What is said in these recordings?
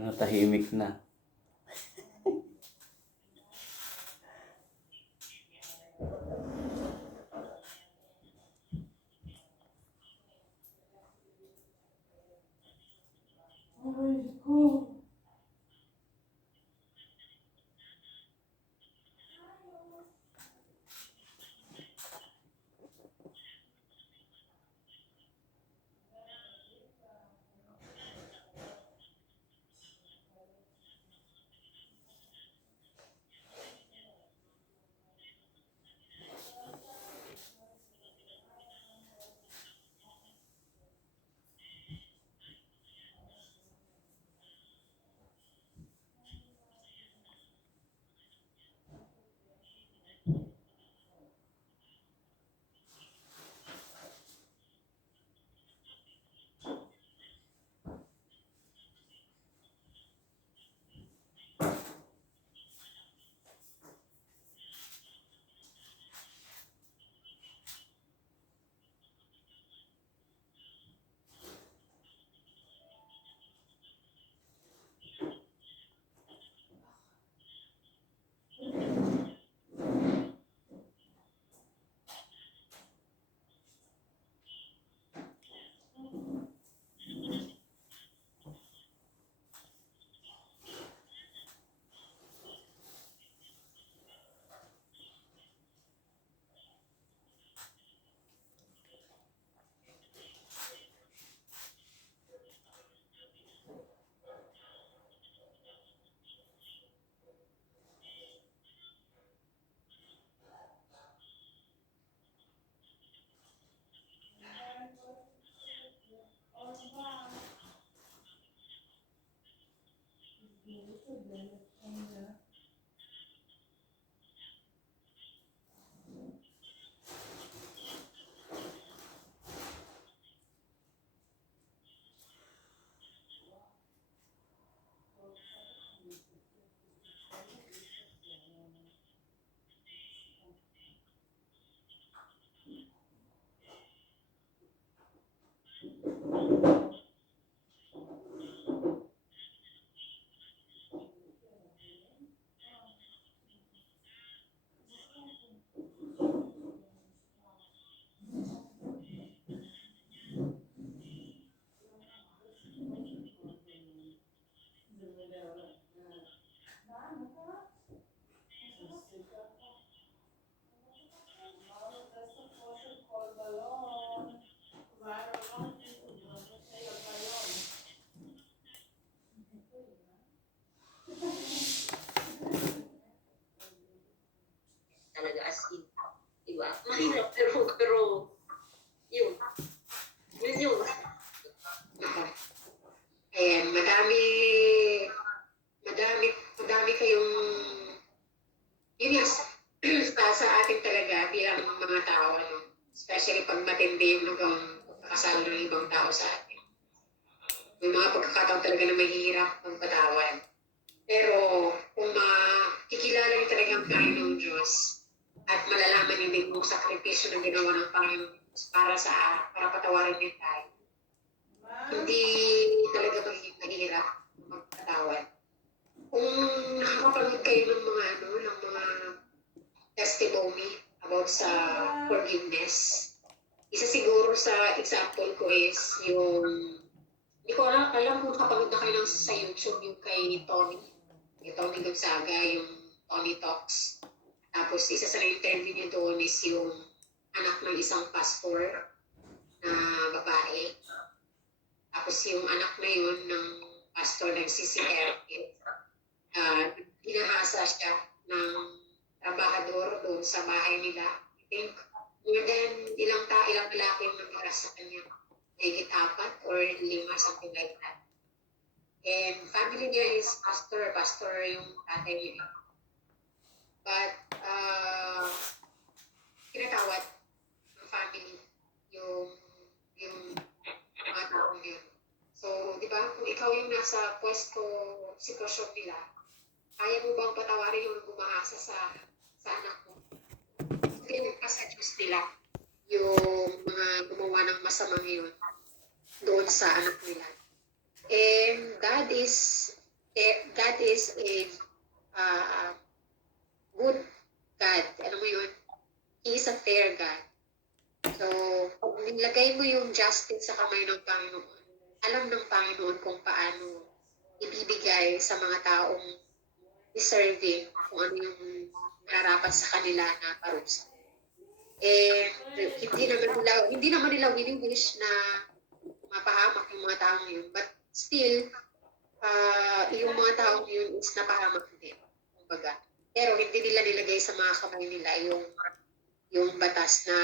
Tahimik na. Talaga as in, diba? Mahirap pero yun yun. Ayan, madami kayong, yun yung sa atin talaga bilang mga tao, ano, especially pag matindi yung pagkakasalo ng ibang tao sa atin. May mga pagkakataon talaga na mahirap magpatawad. Pero kung makikilala niyo talaga ang Panginoong Diyos at malalaman niyo din yung sakripisyo na ginawa ng Panginoong Diyos para patawarin niyo tayo, hindi talaga mahirap magpatawad. Kung nakakapanood kayo ng mga testimony about sa forgiveness, isa siguro sa example ko is yung, hindi ko alam kung kapanood na kayo sa YouTube yung kay Tony Gonzaga, yung Tony Talks. Tapos isa sa na-interview niyo doon is yung anak ng isang pastor na babae. Tapos yung anak na yun ng pastor ng CCR, hinahasa siya ng trabahador doon sa bahay nila. I think more than ilang lalaki yung nagharas sa kanya. Higit 4 or 5, something like that. And family niya is pastor yung tatay niya. But kinatawad ng family yung mga taong yun. So, di ba, kung ikaw yung nasa pwesto, sitwasyon nila, kaya mo bang patawarin yung gumaasa sa anak mo? Hindi pa sa Diyos nila yung mga gumawa ng masamang yun doon sa anak nila. And God is God is a uh, good God. Ano mo yun? He is a fair God. So, pag nilagay mo yung justice sa kamay ng Panginoon, alam ng Panginoon kung paano ibibigay sa mga taong deserving kung ano yung nararapat sa kanila na parusa. Eh, hindi naman nila wini-wish na mapahamak yung mga taong yun. But still, yung mga taong yun is napahamak din. Kumbaga. Pero hindi nila nilagay sa mga kamay nila yung batas na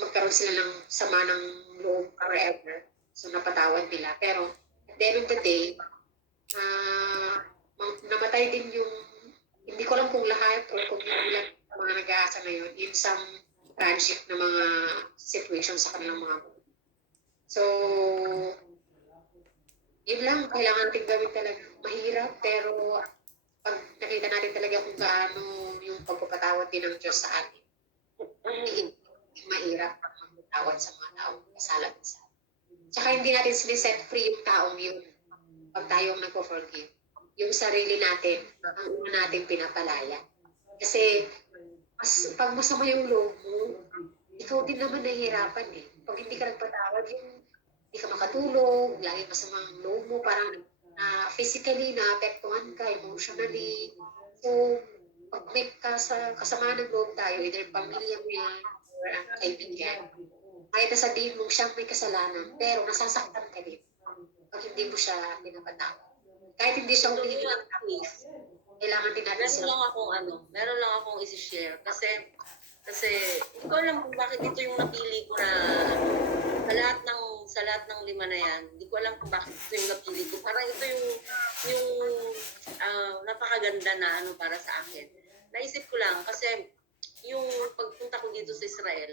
magkaroon sila ng sama ng loob forever. So, napatawad nila. Pero, at the end of the day, namatay din yung, hindi ko alam kung lahat or kung ilan mga nag-aasa ngayon in some tragic na mga situation sa kanilang mga buhay. So, yun lang, kailangan natin gawin talaga. Mahirap, pero pag nakita natin talaga kung gaano yung pagpapatawad din ng Diyos sa atin, hindi mahirap magpatawad sa mga taong kasala sa atin. Tsaka hindi natin siniset free yung taong yun pag tayong nagpo-forgive. Yung sarili natin, ang una natin pinapalaya. Kasi pag masama yung loob mo, ikaw din naman nahihirapan eh. Pag hindi ka nagpatawad, yung hindi ka makatulog, lagi masama ang loob mo, parang physically naapektuhan ka, emotionally. So, pag may kasama ng loob tayo, either pamilya mo yan or ang kaibigan, kahit na sabihin mo siyang may kasalanan, pero nasasaktan ka din pag hindi mo siya pinapatawad. Kahit hindi siya humingi ng tapos, kailangan din natin meron lang akong isi-share kasi hindi ko alam kung bakit ito yung napili ko na sa lahat ng 5 na yan. Hindi ko alam kung bakit ito yung napili ko. Parang ito yung napakaganda na para sa akin. Naisip ko lang kasi yung pagpunta ko dito sa Israel,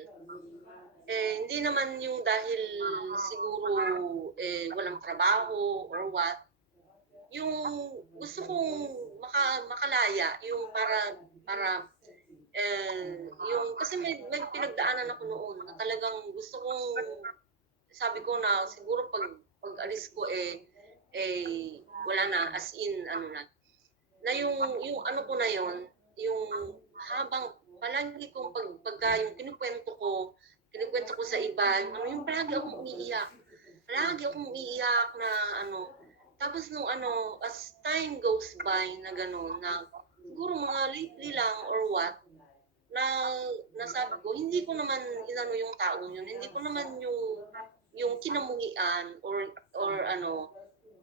hindi naman yung dahil siguro walang trabaho or what. Yung gusto kong makalaya, yung para yung kasi may pinagdaanan ako noon na talagang gusto kong, sabi ko na siguro pag alis ko wala na, as in na yung ano ko na yon, yung habang palagi kong pagka yung kinukwento ko sa iba, yung palagi akong umiiyak. Palagi akong umiiyak na tapos as time goes by na gano'n, na siguro mga lately lang or what, na nasabi ko, hindi ko naman yung taong yun, hindi ko naman yung kinamuhian or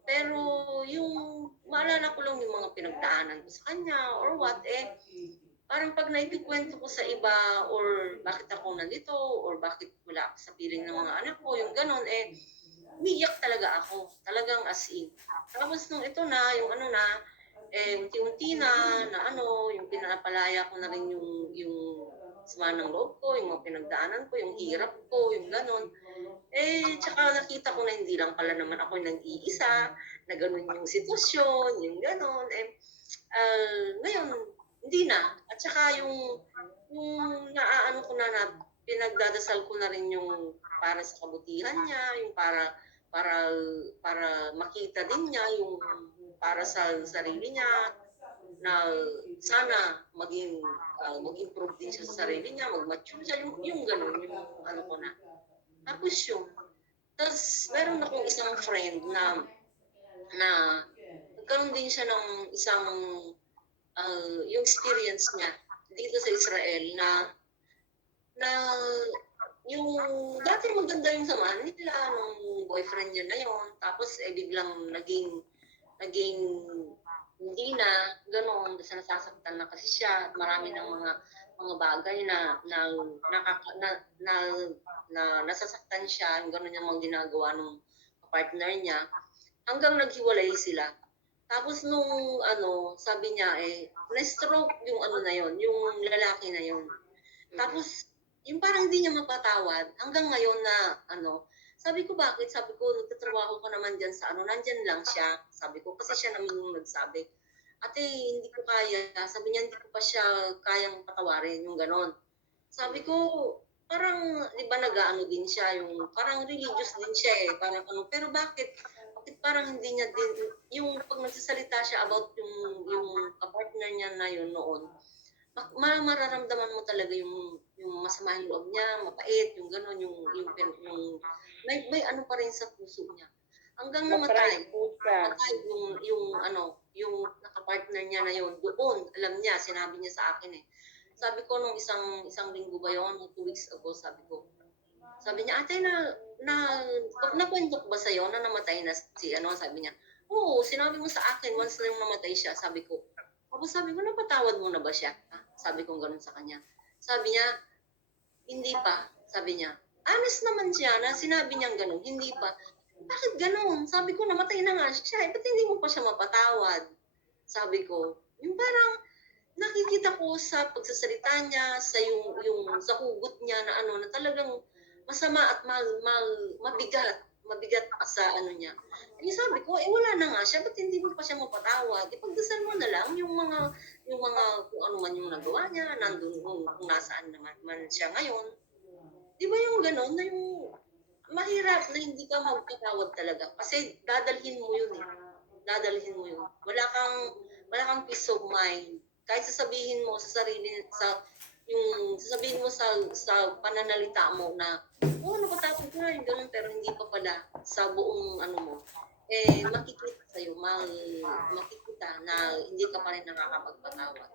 pero yung maalala ko lang yung mga pinagdaanan ko sa kanya or what, parang pag naikikwento ko sa iba or bakit ako nandito or bakit wala ako sa piling ng mga anak ko, yung gano'n, umiiyak talaga ako. Talagang as in. Tapos nung ito na, yung unti-unti na yung pinapalaya ko na rin yung sama ng loob ko, yung mga pinagdaanan ko, yung hirap ko, yung gano'n. Tsaka nakita ko na hindi lang pala naman ako nag-iisa, na gano'n yung sitwasyon, yung gano'n. Ngayon, hindi na. At saka yung naaano ko na pinagdadasal ko na rin yung para sa kabutihan niya, yung para makita din niya yung para sa sarili niya, na sana mag-improve din siya sa sarili niya, mag-mature siya, yung gano'n, yung ko na. Tapos tapos meron akong isang friend na nagkaroon din siya ng isang yung experience niya dito sa Israel na yung dati maganda yung samahan nila nung boyfriend niya na yun, tapos biglang naging hindi na gano'n, kasi nasasaktan na kasi siya at marami ng mga bagay na nasasaktan siya, yung gano'n yung mga ginagawa ng partner niya, hanggang naghiwalay sila. Tapos nung sabi niya na-stroke yung na yun, yung lalaki na yun. Tapos yung parang hindi niya mapatawad hanggang ngayon na sabi ko, bakit? Sabi ko, nagtatrabaho ka naman dyan sa nandyan lang siya. Sabi ko, kasi siya naman yung nagsabi. Ate, hindi ko kaya. Sabi niya, hindi ko pa siya kayang patawarin, yung ganon. Sabi ko, parang, di ba nag-ano din siya, yung parang religious din siya parang pero bakit bakit parang hindi niya din, yung pag nagsasalita siya about yung partner niya na yun noon, mararamdaman mo talaga yung masama yung loob niya, mapait, yung gano'n, may ano pa rin sa puso niya. Hanggang namatay, Na-pride po siya. namatay yung nakapartner niya na yun, doon, alam niya, sinabi niya sa akin eh. Sabi ko nung isang linggo ba yun, 2 weeks ago, sabi niya, ate, nakwento ko ba sa'yo na namatay na si ano, sabi niya, oo, sinabi mo sa akin, once na yung namatay siya, sabi ko, napatawad mo na ba siya? Sabi ko gano'n sa kanya. Sabi niya, hindi pa, sabi niya. Honest naman siya na sinabi niyang gano'n, hindi pa. Bakit gano'n? Sabi ko, namatay na nga siya, ba't hindi mo pa siya mapatawad? Sabi ko, yung parang, nakikita ko sa pagsasalita niya, yung sa hugot niya na ano, na talagang masama at mabigat sa ano niya. Eh, sabi ko, wala na nga siya, ba't hindi mo pa siya mapatawad? Ipagdasal mo na lang yung mga kung ano man yung nagawa niya, nandun kung nasaan naman siya ngayon. Di ba yung gano'n, na yung mahirap na hindi ka magpatawad talaga. Kasi dadalhin mo yun eh. Dadalhin mo yun. Wala kang peace of mind. Kahit sasabihin mo sa sarili, sasabihin mo sa pananalita mo na, napatawad ko na yung gano'n, pero hindi pa pala sa buong ano mo, makikita sa'yo, makikita na hindi ka pa rin nakakapagpatawad.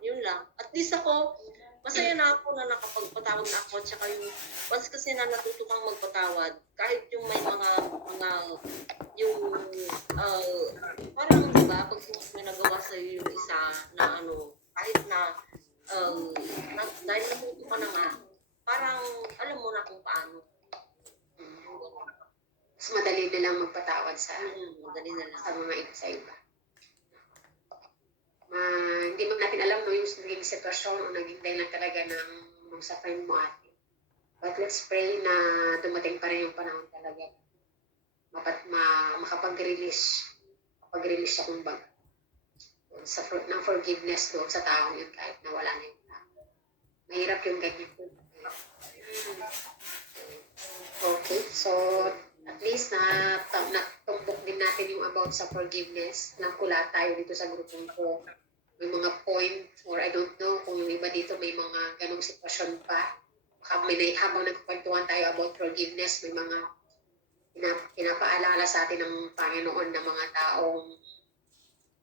Yun lang. At least ako, masaya na ako na nakapagpatawad na ako, tsaka yung, once kasi na natuto kang magpatawad, kahit yung may yung, parang, di ba, pag may nagawa sa'yo yung isa na ano, kahit na, dahil natuto ka na nga, parang, alam mo na kung paano. Mas madali na lang magpatawad Madali na lang. sa mga iba. Hindi mo natin alam no, yung naging sitwasyon o naging dahilan talaga ng suffering mo ate. But let's pray na dumating pa rin yung panahon talaga. Makapag-release siya kumbaga. Ng forgiveness doon sa taong yun kahit na wala na yung tao. Mahirap yung ganyan po. Okay, so at least natumbok din natin yung about sa forgiveness. Nagkula tayo dito sa grupong ko. May mga point, or I don't know kung yung iba dito may mga ganong sitwasyon pa. Habang nagkwentuhan tayo about forgiveness, may mga pinapaalala sa atin ng Panginoon ng mga taong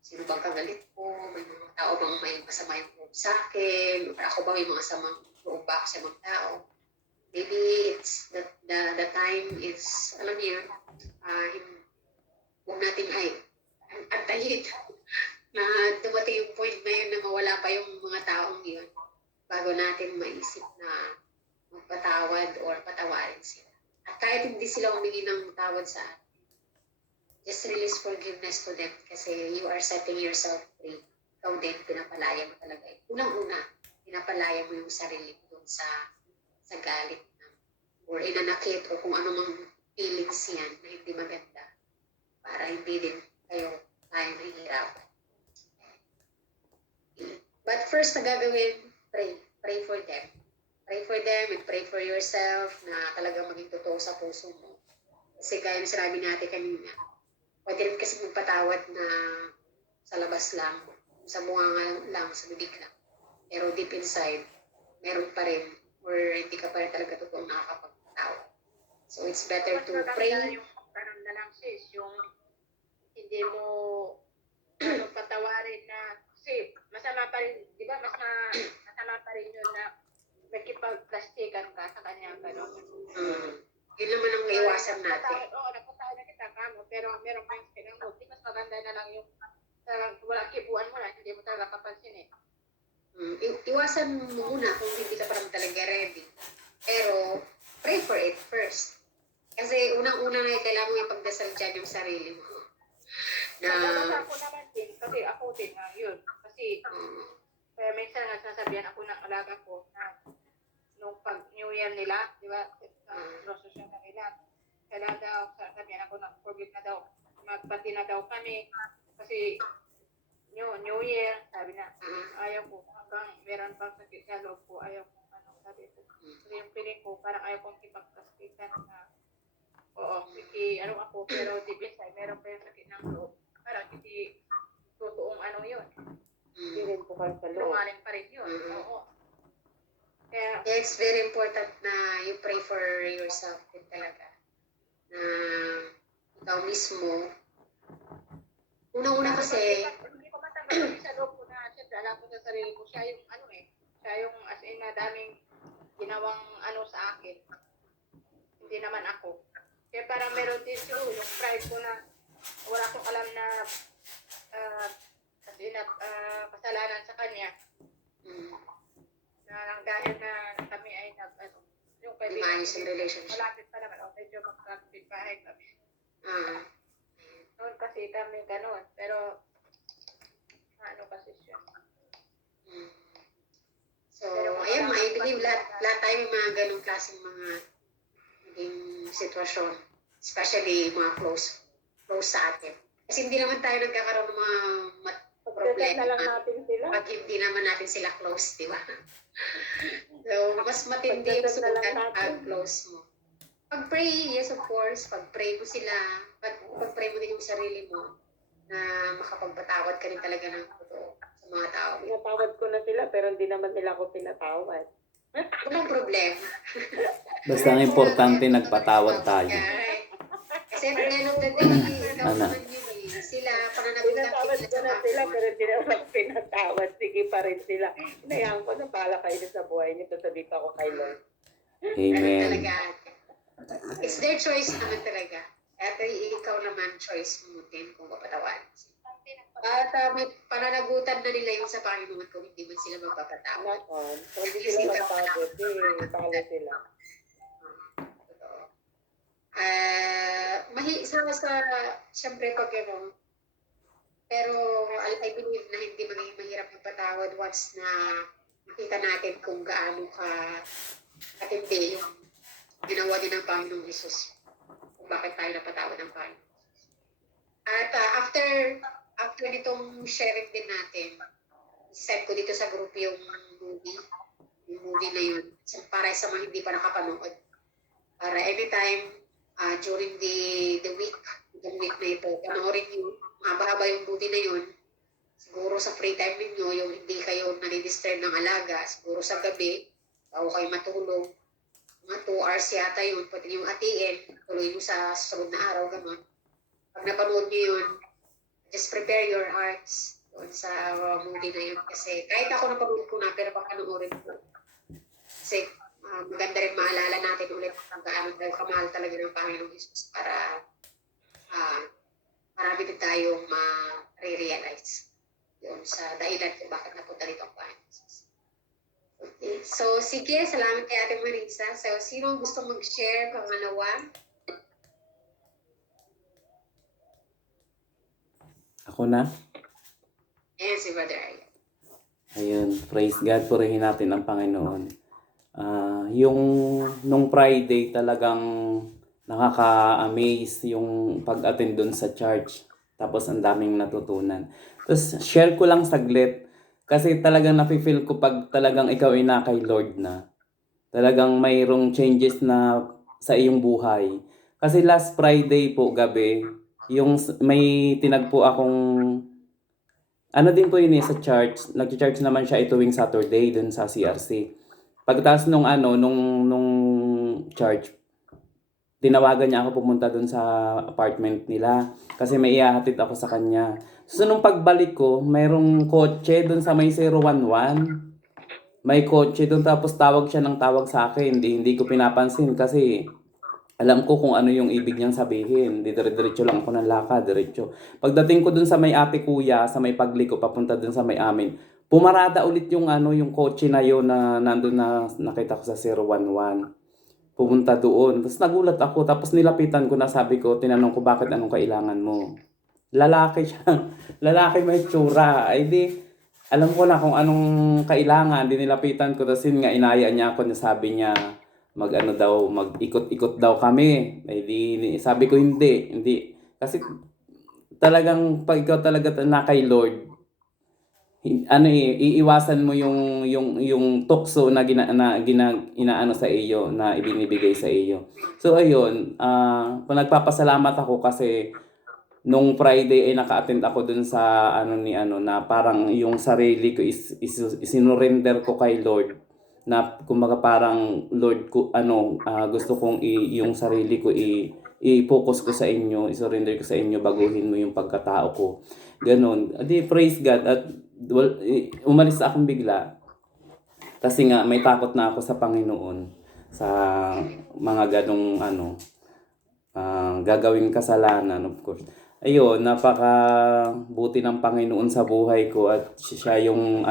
sino bang kagalit ko, may mga tao bang may masama yung loob sa akin, or ako ba may mga samang loob ba ako sa mga tao. Maybe it's the time is, alam niyo, huwag nating antayin na dumating yung point na yun na mawala pa yung mga taong yun bago natin maisip na magpatawad or patawarin sila. At kahit hindi sila humingi ng tawad sa atin, just release forgiveness to them kasi you are setting yourself free. Ikaw din, pinapalaya mo talaga. Unang-una, pinapalaya mo yung sarili mo dun sa galit or inanakit o kung ano mang feelings yan na hindi maganda para hindi din tayo nahihirapan. But first na gagawin, pray. Pray for them. Pray for them and pray for yourself na talagang maging totoo sa puso mo. Kasi gaya na sinabi natin kanina, pwede rin kasi magpatawad na sa labas lang, sa bunga lang, sa bibig lang. Pero deep inside, meron pa rin or hindi ka pa rin talaga totoong nakakapagpatawad. So it's better to pray. Yung parang na lang sis, yung hindi mo patawarin na kasi masama pa rin, di ba, masama pa rin yun na makipag-plastikan ka sa kanya, gano'n. Yun naman ang iwasan natin. Oo, napatawad na kita kamo, pero meron pa yung kinang di mas maganda na lang yung talagang walang kipuan mo na, hindi mo talaga kapansin eh. Iwasan mo muna kung hindi ka parang talaga ready. Pero, pray for it first. Kasi unang-una na kailangan mo ipagdasal dyan yung sarili mo. Nabasa ko naman din, kasi ako din na yun. Kasi, kaya minsan nagsasabihan ako ng alaga ko na nung pag New Year nila, di ba, prosesyon na nila, kailangan daw, sabihan ako na forgive na daw, magpati na daw kami, kasi New Year, sabi na, ayaw ko, hanggang meron pang sakit sa loob ko, ayaw ko, sabi ko. Kasi yung piling ko, parang ayaw kong ipagplastikan na, oo, ano ako, pero deep inside, meron pa yung sakit ng loob. Parang hindi totoong ano yun. Hindi rin po kayo sa loob. Lungaling pa rin yun. Oo. Kaya, It's very important na you pray for yourself din talaga. Na ikaw mismo, unang-una kasi, hindi ko matanggap yung sa loob ko na, siyempre, alam ko sa sarili ko, siya yung ano siya yung as in na daming ginawang ano sa akin. Hindi naman ako. Kaya parang meron din siguro yung pride ko na wala akong alam na as in na kasalanan sa kanya. Na lang dahil na kami ay yung maayos yung relationship. malapit pa naman, medyo magkakapit bahay kami. Noon kasi kami ganun, pero ano kasi siya. So, ayun, I believe lahat tayo may mga ganong klaseng mga naging sitwasyon. Especially mga close sa atin. Kasi hindi naman tayo nagkakaroon ng mga problema na lang natin sila. pag hindi naman natin sila close, di ba? So, mas matindi yung sugat pag close mo. Pag-pray, yes of course, pag-pray mo sila, pag-pray mo din yung sarili mo na makapagpatawad ka rin talaga ng totoo sa mga tao. Pinatawad ko na sila, pero hindi naman nila ako pinatawad. Walang problema. Basta ang importante, nagpatawad tayo. Kasi at the end of the day, ikaw naman yun eh. Sila, pananagutan Pinatawad sila ko sa na sila, kapwa. pero hindi naman ako pinatawad. Sige pa rin sila. Hinayaan ko na pala kayo sa buhay niyo. Sasabihin ako kay Lord. Ganun Amen. talaga. It's their choice naman talaga. At ikaw naman, choice mo din kung mapatawad. At may pananagutan na nila yung sa Panginoon kung hindi man sila magpapatawad. Nakon. Kung hindi sila magpagod, pala sila. Totoo. Siyempre pag ano, pero I believe na hindi magiging mahirap magpatawad once na makita natin kung gaano ka katindi yung ginawa din ng Panginoong Jesus. Kung bakit tayo napatawad ng Panginoon. At after nitong sharing din natin, send ko dito sa group yung movie na yun. So, para sa mga hindi pa nakapanood. Para anytime during the week na ito, panoorin nyo, mahaba-haba yung movie na yun. Siguro sa free time ninyo, yung hindi kayo nani-disturb ng alaga, siguro sa gabi, bago kayo matulog, mga 2 hours yata yun, pwede yung hatiin, tuloy nyo sa sunod na araw, gano'n. Pag napanood nyo yun, just prepare your hearts doon sa movie na yun. Kasi kahit ako napanood ko na, pero baka panoorin ko. Kasi maganda rin maalala natin ulit kung gaano kamahal talaga ng Panginoong Jesus para marami din tayong ma-realize yun sa dahilan kung bakit napunta dito ang Panginoong Jesus. Okay. So, sige, salamat kay Ate Marisa. So, sino gusto mag-share, pangalawa? Ako na. Ayan, si Brother Arya. Ayun, praise God, purihin natin ang Panginoon. Yung nung Friday talagang nakaka-amaze yung pag-attend dun sa church. Tapos ang daming natutunan. Tapos share ko lang saglit. Kasi talagang nafe-feel ko pag talagang ikaw ay na kay Lord na. Talagang mayroong changes na sa iyong buhay. Kasi last Friday po gabi, yung may tinagpo akong ano din po yun sa church. Nag-church naman siya tuwing Saturday dun sa CRC. Pagkatapos nung church, tinawagan niya ako pumunta dun sa apartment nila kasi may ihahatid ako sa kanya. So nung pagbalik ko, mayroong kotse dun sa may 011. May kotse dun tapos tawag siya ng tawag sa akin. Hindi ko pinapansin kasi alam ko kung ano yung ibig niyang sabihin. Dire-diretso lang ako ng lakad, diretso. Pagdating ko dun sa may ate kuya, sa may pagliko, papunta dun sa may amin, pumarada ulit yung kotse na yun na nandun na nakita ko sa 011. Pumunta doon. Tapos nagulat ako. Tapos nilapitan ko na sabi ko, tinanong ko bakit anong kailangan mo. Lalaki siya. Lalaki may tsura. Ay di, alam ko na kung anong kailangan. Di nilapitan ko. Tapos yun nga, inaya niya ako na sabi niya, mag-ikot-ikot daw kami. Ay di, sabi ko hindi. Kasi talagang pag ikaw talaga na kay Lord, iiwasan mo yung tukso na inaano sa iyo, na ibinibigay sa iyo. So ayun, nagpapasalamat ako kasi nung Friday ay naka-attend ako dun sa na parang yung sarili ko isinurrender ko kay Lord, na kumbaga parang Lord ko gusto kong yung sarili ko i-focus ko sa inyo, i-surrender ko sa inyo, baguhin mo yung pagkatao ko. Ganon. Di praise God, at umalis akong bigla kasi nga may takot na ako sa Panginoon sa mga ganong gagawing kasalanan, of course. Ayun, napaka-buti ng Panginoon sa buhay ko, at siya yung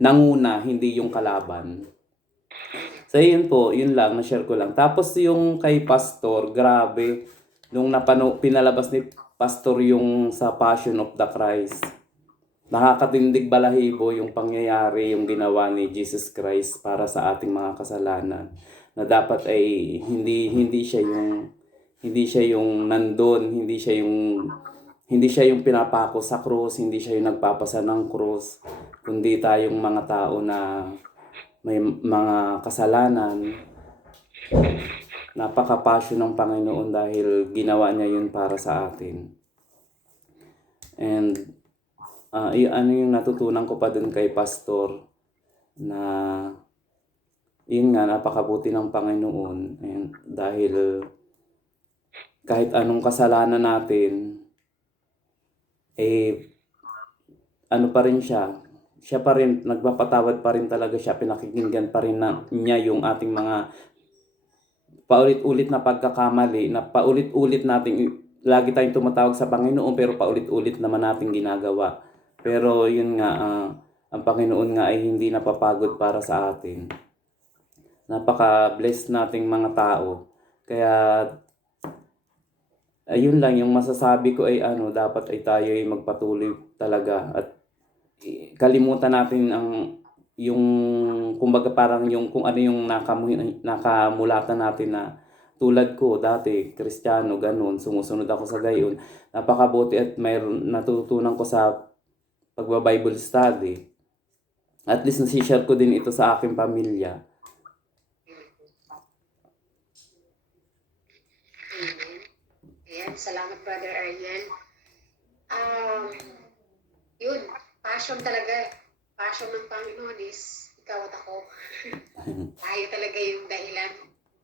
nanguna, hindi yung kalaban. So yun po, yun lang, na-share ko lang. Tapos yung kay Pastor, grabe, nung pinalabas ni Pastor yung sa Passion of the Christ, nakakatindig balahibo yung pangyayari, yung ginawa ni Jesus Christ para sa ating mga kasalanan, na dapat ay hindi siya yung nandun, hindi siya yung pinapako sa krus, hindi siya yung nagpapasa ng krus, kundi tayong mga tao na may mga kasalanan. Napaka-passion ng Panginoon dahil ginawa niya yun para sa atin. And yung natutunan ko pa dun kay Pastor, na yun nga, napakabuti ng Panginoon. And dahil kahit anong kasalanan natin, pa rin siya pa rin, nagpapatawad pa rin talaga siya, pinakikinggan pa rin niya yung ating mga paulit-ulit na pagkakamali, na paulit-ulit nating, lagi tayong tumatawag sa Panginoon pero paulit-ulit naman nating ginagawa. Pero yun nga, ang Panginoon nga ay hindi napapagod para sa atin. Napaka-blessed nating mga tao. Kaya ayun lang yung masasabi ko ay dapat ay tayo ay magpatuloy talaga, at kalimutan natin yung kumbaga parang yung kung ano yung nakamulatan natin, na tulad ko dati, Kristiyano, ganun, sumusunod ako sa gayon. Napakabuti at mayroon natutunan ko sa pagba-Bible study. At least nasi-share ko din ito sa aking pamilya. Ayan, salamat Brother Ariel. Yun, passion talaga. Passion ng Panginoon is ikaw at ako. Tayo talaga yung dahilan.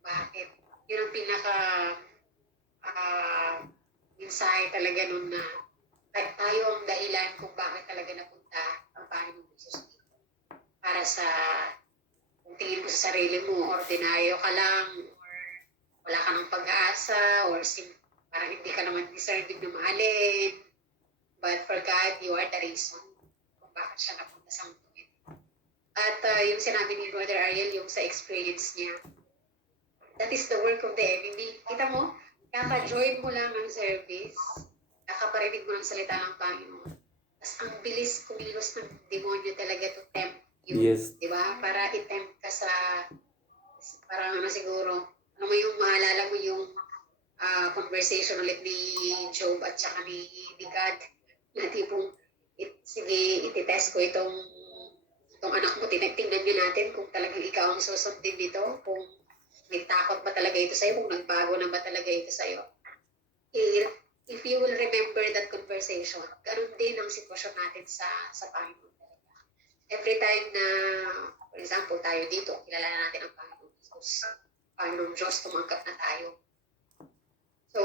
Bakit? Yun ang pinaka insight talaga nun, na tayo ang dahilan kung bakit talaga napunta ang Panginoon Jesus dito. Para sa, kung tingin mo sa sarili mo, ordinaryo ka lang, or wala ka ng pag-asa, or parang hindi ka naman deserving na mahalin. But for God, you are the reason kung bakit siya napunta sa mundo. At yung sinabi ni Brother Ariel, yung sa experience niya, that is the work of the enemy. Kita mo, kaka-join mo lang ng service, kakaparinig mo ng salita ng Panginoon. Tapos ang bilis kumilos ng demonyo talaga to tempt you. Yes. Diba? Para i-tempt ka sa, parang siguro, mo yung maalala mo yung conversation ulit ni Job at saka ni God, na tipong, sige, ititest ko itong anak mo, tingnan nyo natin kung talagang ikaw ang susundin dito, kung may takot ba talaga ito sa'yo, kung nagbago na ba talaga ito sa'yo. If you will remember that conversation, ganun din ang sitwasyon natin sa Panginoon talaga. Every time na, for example, tayo dito, kilala natin ang Panginoon Jesus, Panginoon Diyos, tumanggap na tayo. So,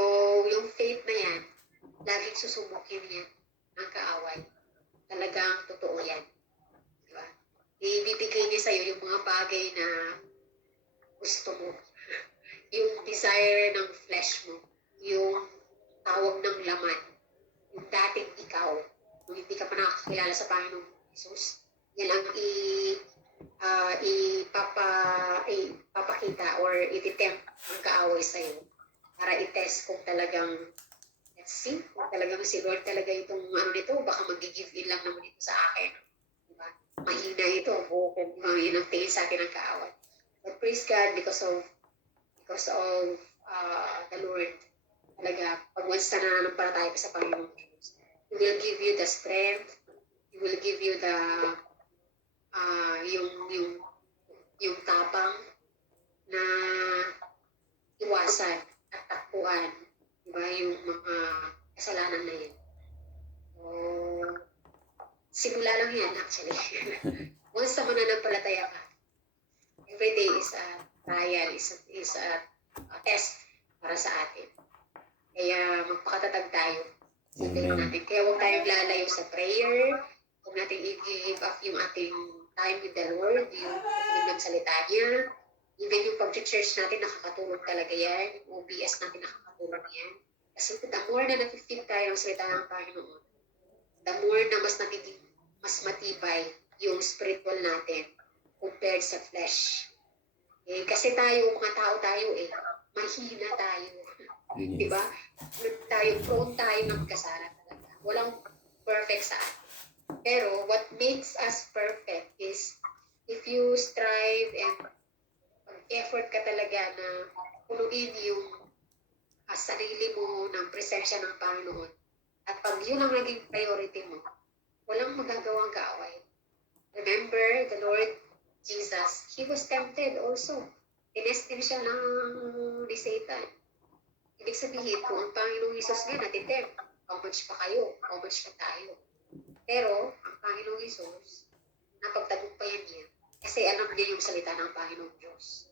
yung faith na yan, laging susubukin yan ng kaaway. Talagang totoo yan. Diba? Ibibigay niya sa'yo yung mga bagay na gusto mo. Yung desire ng flesh mo. Yung tawag ng laman. Yung dating ikaw. Kung hindi ka pa nakakilala sa Panginoon Jesus, yan ang ipapakita or ititempt ang kaaway sa'yo. Para i-test kung talagang, let's see, kung talagang si Lord talaga itong nito, baka mag-give in lang naman ito sa akin. Diba? Mahina ito, broken, yun ang tingin sa akin ng kaaway. But praise God, because of the Lord, talaga, pag once na nananampalataya ka sa Panginoon, He will give you the strength, will give you the yung tapang na iwasan at takbuhan, diba, yung mga kasalanan na yun. So, simula lang yan actually. Once na mananampalataya ka, every day is a trial, is a test para sa atin. Kaya magpakatatag tayo sa faith Amen. natin. Kaya huwag tayong lalayo sa prayer, huwag natin i-give up yung ating time with the Lord, yung pagkinig ng salita niya. Even yung pag-church natin, nakakatulong talaga yan. Yung OBS natin, nakakatulong yan. Kasi the more na nafe-feel tayo ng salita ng Panginoon, the more na mas matibay yung spiritual natin compared sa flesh. Kasi tayo, mga tao tayo mahina tayo. Yes. Diba? Prone tayo ng kasalanan talaga. Walang perfect sa atin. Pero what makes us perfect is if you strive and effort ka talaga na punuin yung sarili mo ng presensya ng Panginoon. At pag yun ang naging priority mo, walang magagawang kaaway. Remember, the Lord Jesus, He was tempted also. Tinest din siya ni Satan. Ibig sabihin, kung ang Panginoong Jesus nga natitempt, how much pa kayo, how much pa tayo. Pero, ang Panginoong Jesus, napagtagumpayan niya. Kasi alam niya yung salita ng Panginoong Diyos.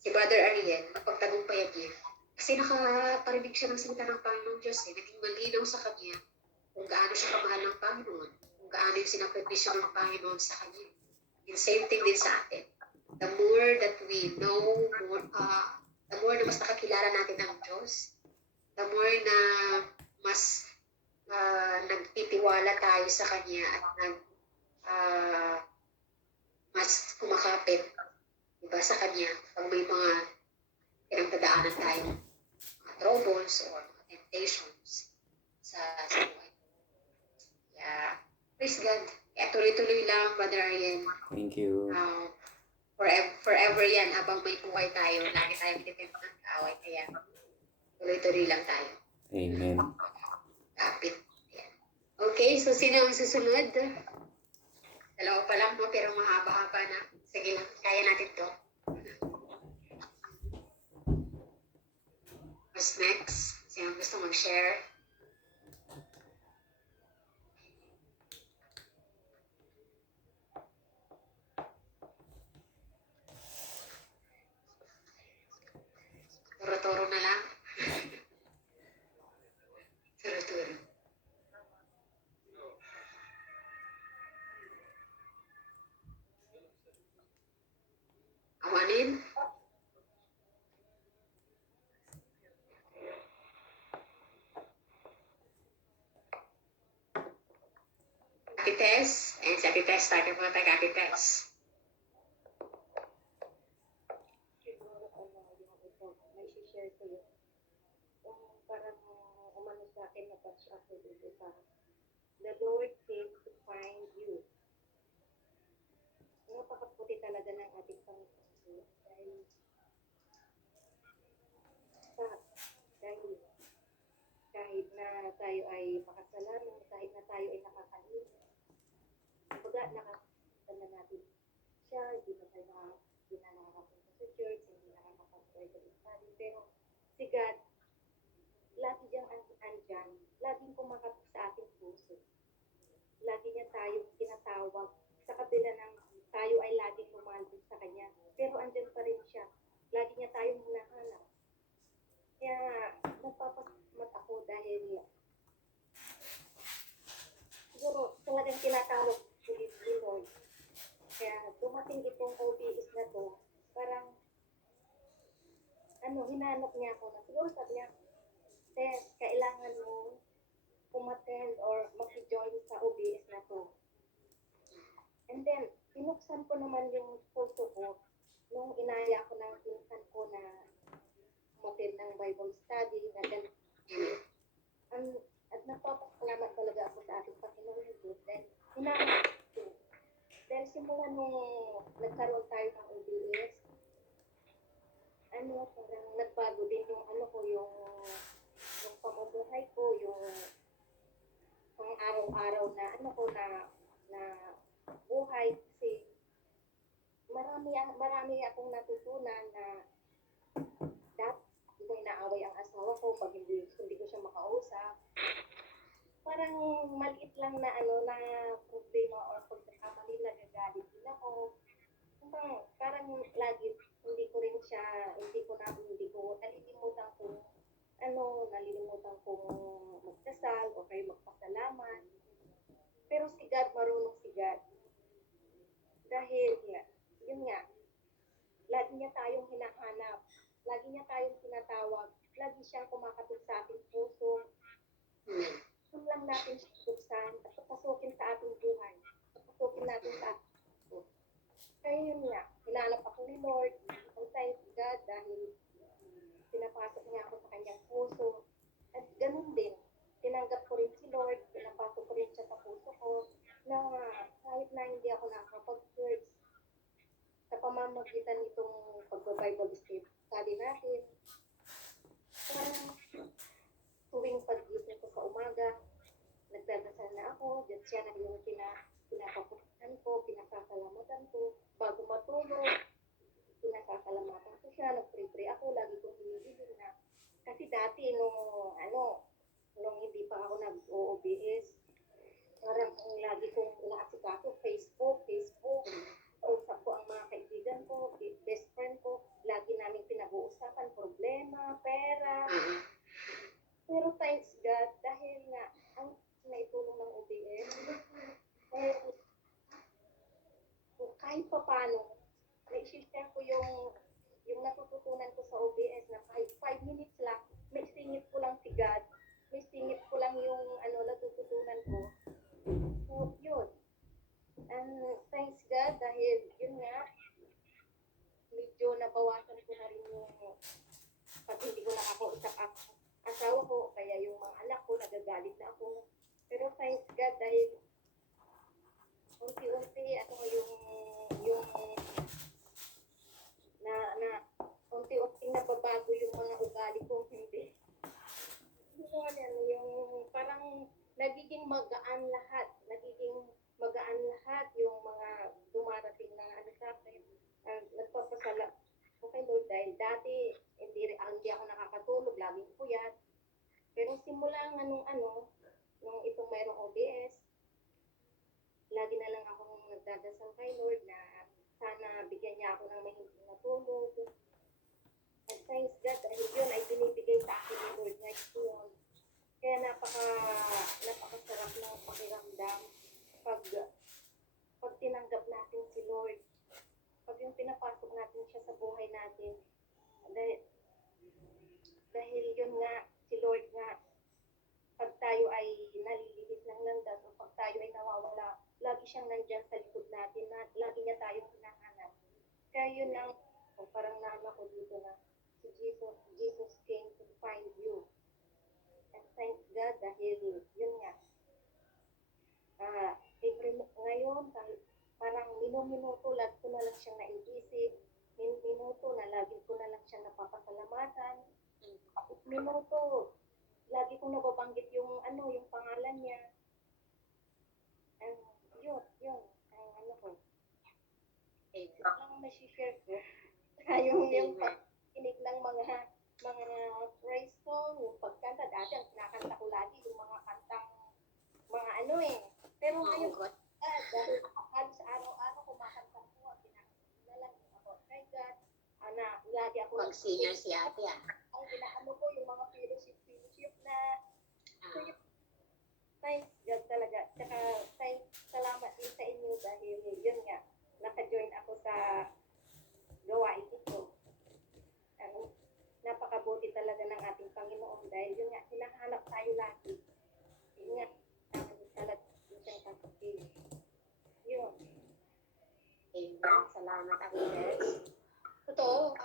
Si Brother Ariel, napagtagumpayan niya. Kasi nakaparinig siya ng salita ng Panginoong Diyos. Naging malinaw sa kanya kung gaano siya kamahal ng Panginoon, kung gaano yung sinakripisyo ng Panginoon sa kanya. And same thing din sa atin. The more that we know, the more na mas nakakilala natin ng Diyos, the more na mas nagtitiwala tayo sa Kanya at mas kumakapit, diba, sa Kanya pag may mga pinagdadaanan tayo, mga troubles or mga temptations sa buhay. Yeah. Praise God. Kaya tuloy-tuloy lang, Brother Ariel. Thank you. Forever yan, habang may buhay tayo, lagi tayo depend ng kaaway. Kaya tuloy-tuloy lang tayo. Amen. Kapit. Yan. Okay, so sino ang susunod? Dalawa pa lang po, pero mahaba-haba na. Sige lang, kaya natin to. What's next? Sino gusto mag-share? Turo-turo na lang. Turo-turo. Awanin? Ate Tess? Ayan si Ate Tess. Tayo po tayo Ate Tess. Siguro yung ito, may share ko yun. Yung parang umano sa akin na touch ako dito sa the Lord came to find you. Napakaputi talaga ng ating Panginoon dahil kahit na tayo ay makasalanan, kahit na tayo ay nakakalim, kumbaga nakakita na natin siya, hindi na nakakapunta sa church, hindi na nakakapag-Bible study, pero si God, lagi diyang andyan, laging kumakapit sa ating puso. Lagi niya tayong tinatawag sa kabila ng tayo ay laging lumalabas sa Kanya. Pero andyan pa rin siya. Lagi niya tayong hinahanap. Kaya nagpapasalamat ako dahil siguro talagang tinatawag ko ni Lord. Kaya dumating itong OBS na to, parang hinanap niya ako na siguro sabi niya, Tess, kailangan mo umattend or mag-join sa OBS na to. And then, pinuksan ko naman yung puso ko nung inaya ko ng pinsan ko na umattend ng Bible study na ganun. At nagpapasalamat talaga ako sa ating Panginoon Diyos dahil hinanap ko. Dahil simula nung nagkaroon tayo ng OBS, parang nagbago din yung yung pamumuhay ko, yung pang araw-araw na side kasi marami akong natutunan na dati ko inaaway ang asawa ko pag hindi ko siya makausap. Parang maliit lang na na problema or pagkakamali nagagalit din ako. Parang lagi hindi ko nalilimutan kong magdasal o kayo magpasalamat. Pero si God, marunong si God. Dahil yun nga, lagi niya tayong hinahanap, lagi niya tayong tinatawag, lagi siyang kumakatok sa ating puso. Kung lang natin siya buksan at papasukin sa ating buhay, papasukin natin sa ating puso. Kaya yun nga, hinanap ako ni Lord, ang thank God dahil pinapasok niya ako sa kanyang puso. At ganun din, tinanggap ko rin si Lord, pinapasok ko rin siya sa puso ko, na kahit na hindi ako nakakapag-church, sa pamamagitan nitong pag-Bible study natin, parang tuwing pag-gising ko sa umaga, nagdadasal na ako, dyan siya na yung pinapapunan ko, pinasasalamatan ko, bago matulog, pinasasalamatan ko siya, nag-pray ako, lagi kong hinihiling na. Kasi dati, nung hindi pa ako nag-OOBS, parang lagi kong inaasikaso, Facebook, usap ko ang mga kaibigan ko, best friend ko, lagi namin pinag-uusapan, problema, pera. Pero thanks God, dahil nga, ang naitulong ng OBS, kahit pa paano, na-share ko yung natututunan ko sa OBS na kahit 5 minutes lang, may singit ko lang si God, may singit ko lang yung natututunan ko. So, yun. And thanks God dahil yun nga, medyo nabawasan ko na rin yung pag hindi ko nakakausap ang asawa ko, kaya yung mga anak ko nagagalit na ako. Pero thanks God dahil unti-unti yung unti-unting nababago yung mga ugali ko, hindi. Yung parang nagiging magaan lahat yung mga dumarating na sa akin. Nagpapasala ko kay Lord dahil dati hindi ako nakakatulog, laging puyat. Pero simula nga nung itong mayroong OBS, lagi na lang akong nagdadasal kay Lord na sana bigyan niya ako ng mahintong na tulog. At thanks God dahil yun ay binibigay sa akin ni Lord ngayon. Kaya napakasarap ng pakiramdam pag tinanggap natin si Lord. Pag yung pinapasok natin siya sa buhay natin. Dahil yun nga, si Lord nga, pag tayo ay nalilihis ng landas o pag tayo ay nawawala, lagi siyang nandyan sa likod natin, lagi niya tayong hinahanap. Kaya yun ang parang naanak ko dito na si Jesus came to find you. And thank God dahil yun nga, ngayon, parang minuto, lagi ko na lang siyang naiisip, minuto na lagi ko na lang siyang napapasalamatan, minuto, lagi kong nababanggit yung pangalan niya. And yun, ang ko. Ang nasi-share ko, yung pagkinig ng mga praise song, yung pagkanta, dati ang kinakanta ko lagi, yung mga kantang, pero ngayon, dahil halos araw-araw kumakanta ko, kinakanta na lang about kay God, lagi ako Mag-singer si ate ang inaano ko, yung mga fellowship na, thanks God talaga. Tsaka, salamat din sa inyo dahil yun nga, naka-join ako sa gawain ito. Napakabuti talaga ng ating Panginoon dahil yun nga, hinahanap tayo lagi. Yun nga, talaga siyang pagpapili. Yun. Amen. Salamat, Ate Beth. Totoo,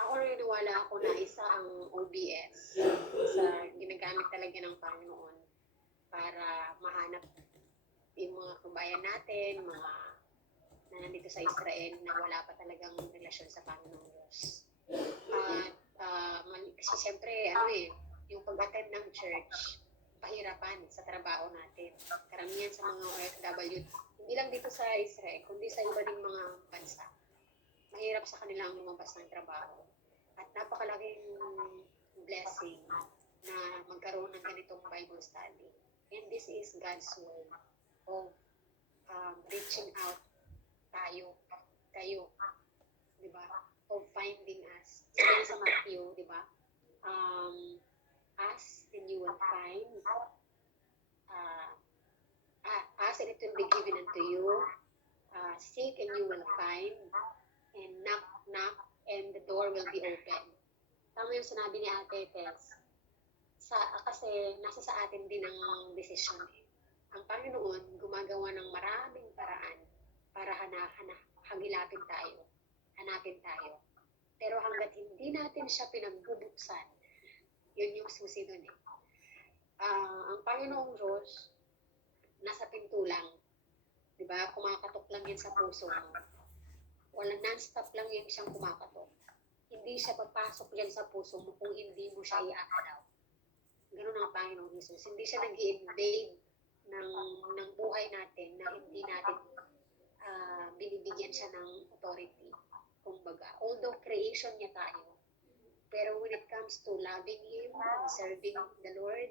ako naniniwala ako na isa ang OBS sa ginagamit talaga ng Panginoon para mahanap yung mga kabayan natin, mga na nandito sa Israel na wala pa talagang relasyon sa Panginoong Diyos. Kasi siyempre, yung pag-attend ng church, pahirapan sa trabaho natin. Karamihan sa mga OFW, hindi lang dito sa Israel, kundi sa iba ding mga bansa. Mahirap sa kanilang lumabas ng trabaho. At napakalaking blessing na magkaroon ng ganitong Bible study. And this is God's way of reaching out tayo, kayo, di ba? Of finding us. Sabi sa Matthew, di ba? Ask and you will find. Ask and it will be given unto you. Seek and you will find. And knock, knock, and the door will be open. Tama yung sinabi ni Ate Tess. Kasi nasa sa atin din ang desisyon eh. Ang Panginoon gumagawa ng maraming paraan para hagilapin tayo, hanapin tayo. Pero hanggat hindi natin siya pinagbubuksan, yun yung susi dun eh. Ang Panginoong Diyos, nasa pinto lang. Diba? Kumakatok lang yan sa puso mo. Walang non-stop lang yan siyang kumakatok. Hindi siya papasok yan sa puso mo kung hindi mo siya i-allow. Ganun ang Panginoong Jesus. Hindi siya nag-i-invade ng buhay natin na hindi natin binibigyan siya ng authority. Kumbaga, although creation niya tayo, pero when it comes to loving Him and serving the Lord,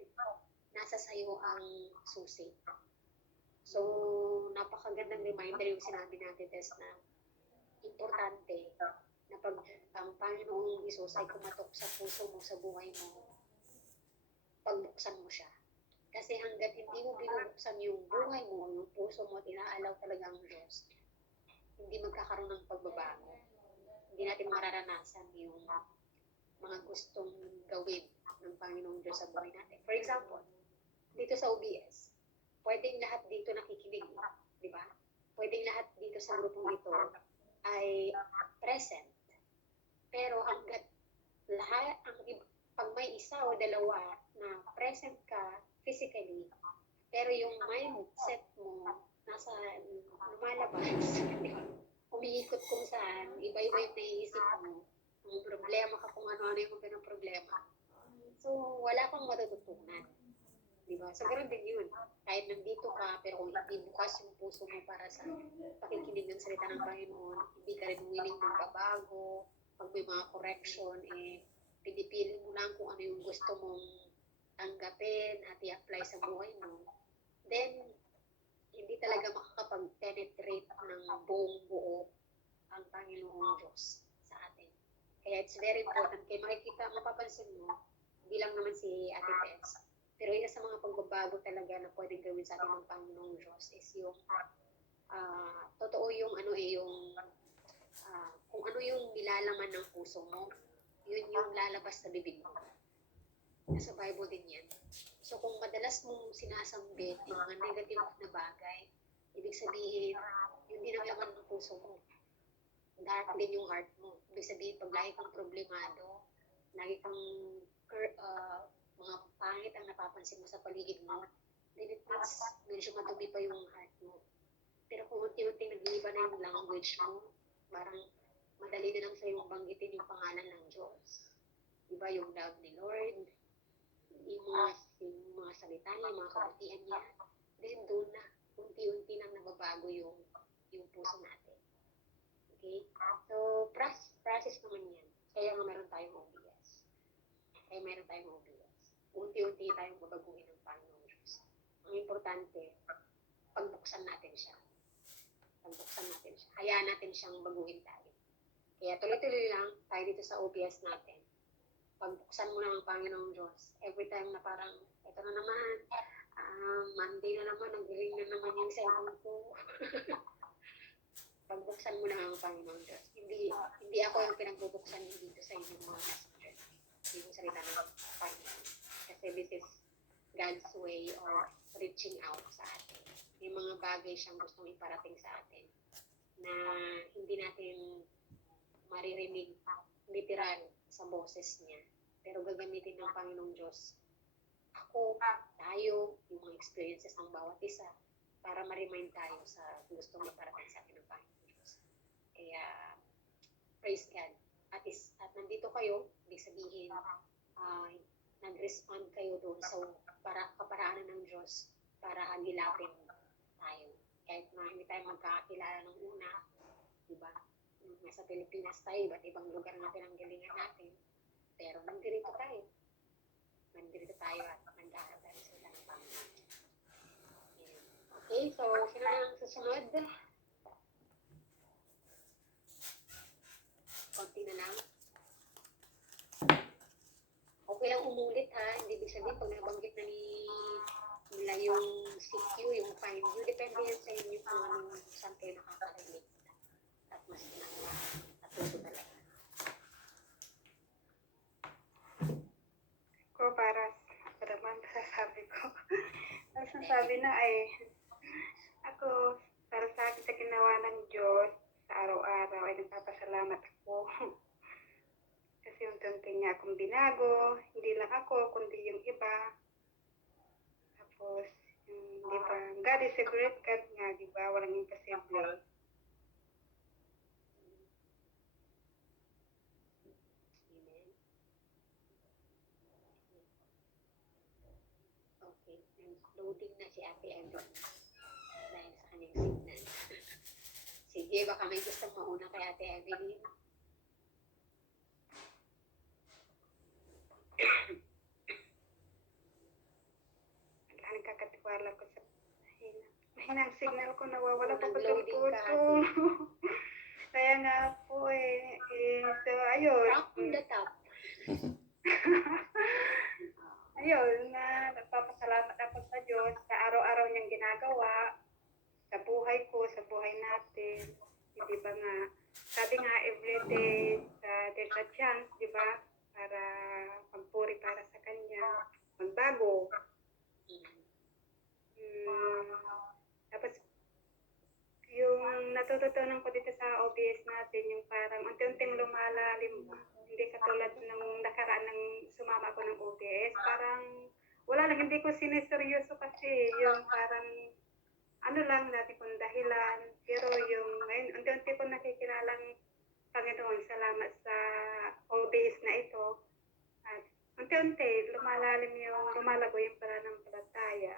nasa sayo ang susi. So, napakagandang reminder yung sinabi natin, Tess, na importante na pag ang Panginoong Jesus ay kumatok sa puso mo, sa buhay mo, pagbuksan mo siya. Kasi hanggat hindi mo binubuksan yung buhay mo, yung puso mo, tinaalaw talaga ang Diyos, hindi magkakaroon ng pagbabago. Hindi natin mararanasan yung mga gustong gawin ng Panginoong Diyos sa buhay natin. For example, dito sa OBS, pwedeng lahat dito nakikinig, di ba? Pwedeng lahat dito sa grupong ito ay present. Pero hanggat lahat, pag may isa o dalawa na present ka physically, pero yung mindset mo nasa lumalabas, umiikot kung saan, iba-iba yung naiisip mo, ang problema ka kung ano-ano yung mga problema. So, wala kang matututunan. Diba? So, ganoon din yun. Kahit nandito ka, pero kung hindi bukas yung puso mo para sa pakikinig ng salita ng Panginoon, hindi ka rin willing magbabago, pag may mga correction, pinipili mo lang kung ano yung gusto mong tanggapin at i-apply sa buhay mo, then, hindi talaga makakapag-penetrate ng buong buo ang Panginoong Diyos sa atin. Kaya it's very important. Kaya makikita, mapapansin mo, hindi lang naman si Ate Tess, pero isa sa mga pagbabago talaga na pwedeng gawin sa atin ng Panginoong Diyos is yung totoo yung kung ano yung nilalaman ng puso mo, yun yung lalabas sa bibig mo. Nasa Bible din yan. So kung madalas mong sinasambit yung mga negative na bagay, ibig sabihin, yun din ang laman ng puso mo. Dark din yung heart mo. Ibig sabihin, pag lagi kang problemado, lagi kang mga pangit ang napapansin mo sa paligid mo, then it means medyo madumi pa yung heart mo. Pero kung unti-unti nag-iiba na yung language mo, parang madali na lang sa'yo banggitin yung pangalan ng Diyos. Diba yung love ni Lord, yung mga salita niya, yung mga kabutihan niya, then doon na, unti-unti nang nababago yung puso natin. Okay? So, process naman yan. Kaya nga meron tayong OBS. Unti-unti tayong babaguhin ng Panginoon Diyos. Ang importante, pagbuksan natin siya. Hayaan natin siyang baguhin tayo. Kaya tuloy-tuloy lang tayo dito sa OBS natin. Pagbuksan mo ng Panginoong Diyos, every time na parang, ito na naman, Monday na naman, nag-ring na naman yung cellphone ko. Pagbuksan mo na ang Panginoong Diyos. Hindi ako yung pinagbubuksan dito sa inyong mga messenger. Hindi ko salita ng Panginoon. Kasi this is God's way of reaching out sa atin. May mga bagay siyang gustong iparating sa atin na hindi natin maririnig literal sa boses niya. Pero gagamitin ng Panginoong Diyos ako, tayo, yung mga experiences ng bawat isa para ma-remind tayo sa gustong iparating sa atin ng Panginoong Diyos. Kaya, praise God. At nandito kayo, ibig sabihin, nag mag-respond kayo doon sa kaparaanan ng Diyos para agilapin tayo. Kahit na hindi tayo magkakakilala ng una, di ba? Nasa Pilipinas tayo, iba't ibang lugar natin ang galingan natin. Pero nandito tayo. Nandito tayo at nag-aaral tayo sa ng Panginoon. Ayan. Okay, so sino na ang susunod? Konti na lang. Okay lang umulit ha. Hindi ibig sabihin pag nabanggit na nila yung CQ, yung find you, depende yan sa inyo kung anong saan kayo nakaka-relate. At mas natuto talaga. Ko para naman sasabi ko. Ang sasabi na ay, ako, para sa akin sa ginawa ng Diyos, sa araw-araw ay nagpapasalamat ako. Kasi unti-unti niya akong binago, hindi lang ako, kundi yung iba. Tapos, di ba, God is a great God nga, di ba? Walang imposible. Amen. Okay. Loading na si Ate Evan. Dahil sa kanyang signal. Sige, baka may gusto mauna kay Ate Evelyn. Ang kakatiwala ko sa mahinang signal ko, nawawala pa Nag-loading ka, putol-putol. Kaya nga po so ayun. Rock on the top. Ayun, na nagpapasalamat ako sa Diyos sa araw-araw niyang ginagawa sa buhay ko, sa buhay natin. Di ba nga, sabi nga everyday there's a chance, di ba? Para magpuri para sa Kanya, magbago. Tapos, yung natututunan ko dito sa OBS natin, yung parang unti-unting lumalalim ba? Hindi katulad nung nakaraan ng sumama ko ng OBS, parang wala lang, hindi ko sineseryoso kasi yung parang ano lang dati kong dahilan, pero yung ngayon, unti-unti ko nakikilalang Panginoon, salamat sa OBS na ito. At unti-unti, lumalago yung pananampalataya.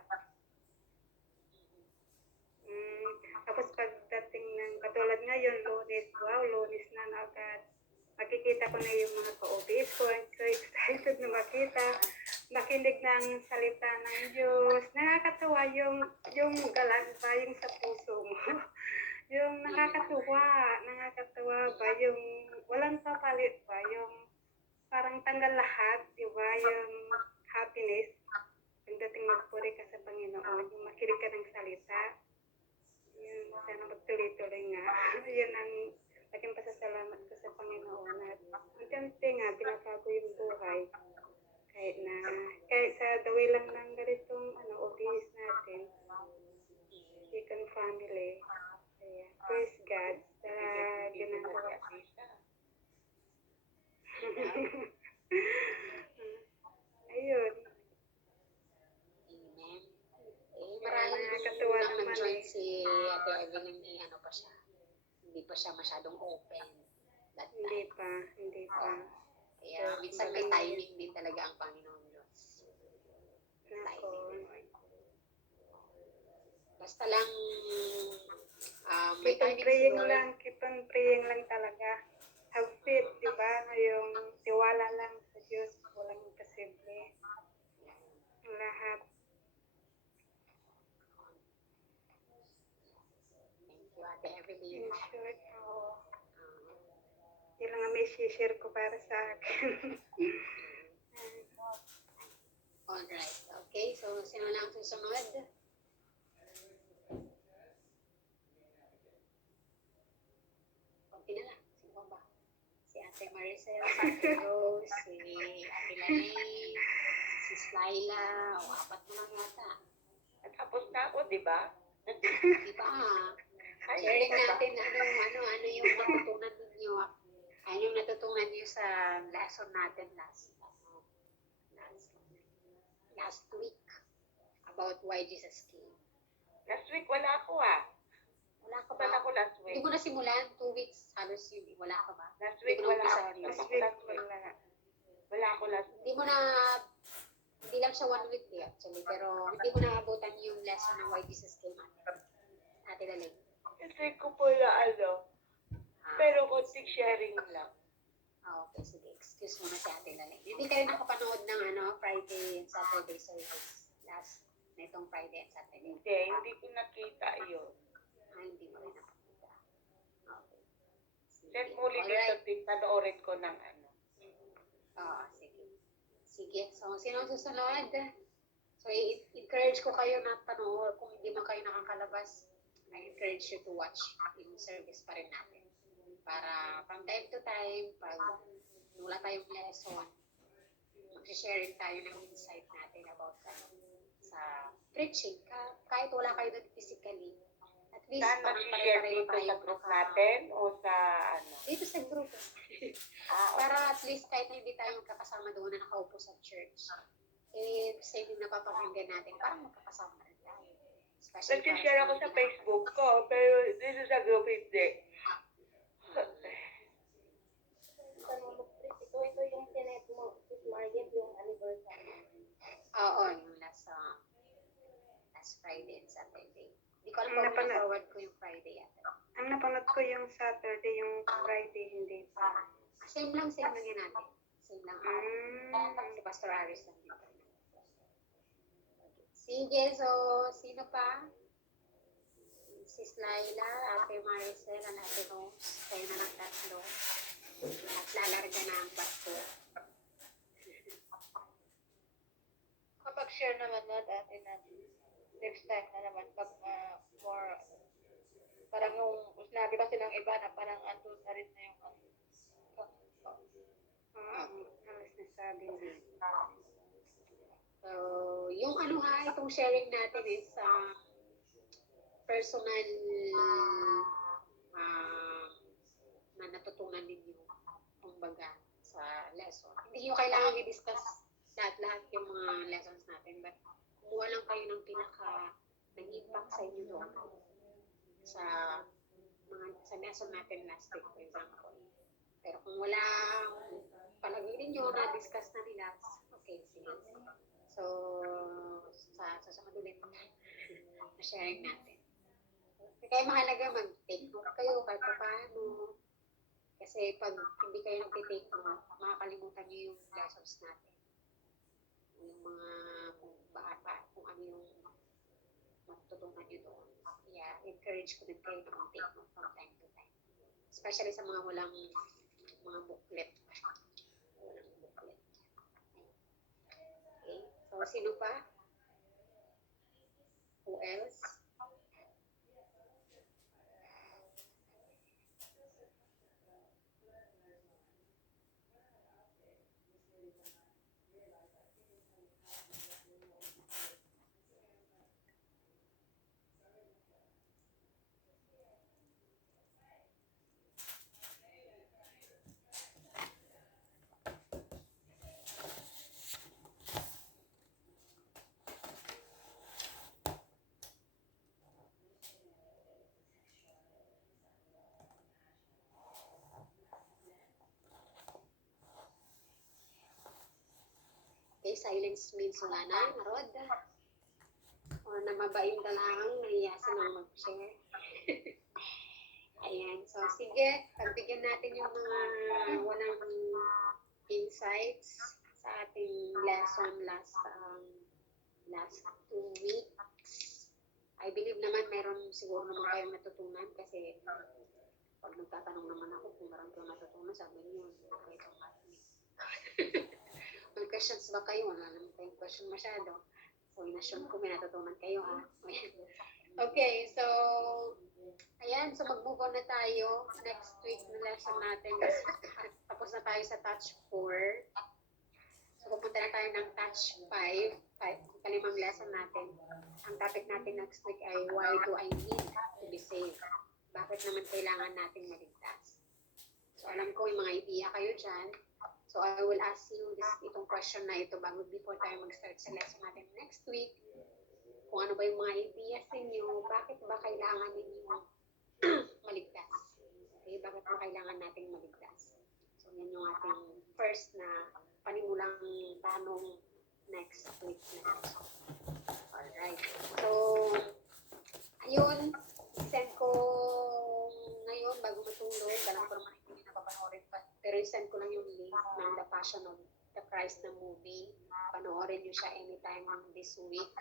Tapos pagdating ng katulad ngayon, Lunes, wow, Lunes na agad. Makikita ko na yung mga ka-OBS ko. I'm so excited na makinig ng salita ng Diyos. Nakakatawa yung galang ba, yung sa puso mo. Yung nakakatawa ba, yung walang papalit ba, yung parang tanggal lahat, di ba, yung happiness. Pagdating magpuri ka sa Panginoon, yung makinig ka ng salita, yun, sana magtuloy-tuloy nga. Yun ang aking pasasalamat ko sa Panginoon. At unti-unti nga, binabago yung buhay. Kahit sa daway lang ng ganitong OBS natin, Deacon family. Kaya, praise God sa ginagawa. Ayun. Amen. Maraming Nakakatuwa nung naman nag-join eh. si Ate Evelyn, ano pa siya. Hindi pa siya masyadong open that Hindi time. pa. Kaya minsan may timing din talaga ang Panginoon Diyos. Nako. Basta lang may Keep on timing praying si Lord. lang, keep on praying lang talaga. Have faith, di ba? Yung tiwala lang sa Diyos, walang imposible. Lahat. Thank you, Ate Evelyn. In short, yun lang ang may share ko para sa akin. Alright. Okay, so sino na ang susunod? Okay na lang. Sino ba? Si Ate Maricel, si Ate Rose, si Ate Lane, si Slyla, o apat mo lang yata. Tapos na ako, di ba? Di ba? Sharing natin ano yung natutunan ninyo. Ano yung natutunan niyo sa lesson natin last week about why Jesus came. Last week, wala ako Wala ka Saan ba? ako last Hindi week? mo na simulan, 2 weeks halos yun. Wala ka ba? Last week, Hindi mo na wala umpisa ako. yun. Last week, wala. Wala ako last week. Hindi mo na Hindi lang siya 1 week actually, pero hindi ko naabutan yung lesson ng why Jesus came Ate Laling. Hindi ko pala pero konting sharing lang. Okay, sige. Excuse mo na si Ate Laling. Hindi ka rin nakapanood ng Friday and Saturday service last nitong Friday and Saturday. Hindi ko nakita yun. Hindi mo rin nakapanood. Okay. Sige. Send mo ulit Alright. dito, panoorin ko ng Oo, sige. Sige. So, sino ang susunod? So, i-encourage ko kayo na panoorin. Kung hindi mo kayo nakakalabas, I encourage you to watch yung service pa rin natin. Para from time to time, pag wala tayong lesson, mag-sharing tayo ng insight natin about sa preaching. Kahit wala kayo doon physically, at least Saan parang mag-share pare-pareho dito tayo sa group natin o sa dito sa group. Para at least kahit na hindi tayo magkakasama doon na nakaupo sa church, same yung napapakinggan natin, parang magkakasama rin tayo. Especially Nag-share ako sa Facebook ko, pero dito sa group hindi. Ito yung sinet mo, Sis Mariet, yung anniversary. Oo, yung last Friday and Saturday. Hindi ko alam kung Napanood. na-forward ko yung Friday yata. Ang napanood ko yung Saturday, yung Friday, hindi pa. Same lang yun natin. Same lang. Si Pastor Aris lang dito. Sige, so, sino pa? Sis Laila, Ate Maricel, and Ate Rose. Kayo na ng tatlo. At lalarga na ang basto. Kapag share naman na dati na next time na naman pag more parang yung sinabi kasi ng iba na parang andun na rin na yung Halos nasabi na. So, yung itong sharing natin is personal na natutunan ninyo kumbaga sa lesson. Hindi nyo kailangan i-discuss lahat yung mga lessons natin, but kumuha lang kayo ng nag-impact sa inyo doon sa lesson natin last week, for example. Pero kung wala palagi ninyo na-discuss na nila, okay, sige. So, sa susunod ulit na sharing natin. Kaya mahalaga mag-take note kayo kahit paano. Kasi pag hindi kayo nag-take note, makakalimutan nyo yung lessons natin. Yung mga kung ano yung matutunan nyo doon. Yeah, encourage ko din kayo na mag-take note from time to time. Especially sa mga walang mga booklet. Walang booklet. Okay, so sino pa? Who else? Okay, silence means wala na, narod. Or na mabain ka lang, nahiya silang mag-share. Ayan, so sige, pagbigyan natin yung mga walang insights sa ating lesson last 2 weeks. I believe naman meron siguro naman kayong natutunan kasi pag nagtatanong naman ako kung meron kayong natutunan, sabi niyo, okay, so may questions ba kayo? Wala naman kayong question masyado. So, in-assume ko may natutunan kayo, ha? Okay, so, ayan. So, mag-move on na tayo. Next week na lesson natin is tapos na tayo sa touch 4. So, pupunta na tayo ng touch 5. Kalimang lesson natin. Ang topic natin next week ay why do I need to be saved? Bakit naman kailangan natin maligtas? So, alam ko yung mga idea kayo dyan. So, I will ask you itong question na ito before tayo mag-start sa lesson natin next week. Kung ano ba yung mga ideas ninyo, bakit ba kailangan ninyo maligtas? Okay, bakit ba kailangan natin maligtas? So, yan yung ating first na panimulang tanong next week na. Alright. So, ayun, send ko ngayon bago matulog. Alam ko naman hindi na papanoorin pa. Pero send ko lang yung link ng The Passion of the Christ na movie. Panoorin nyo siya anytime this week.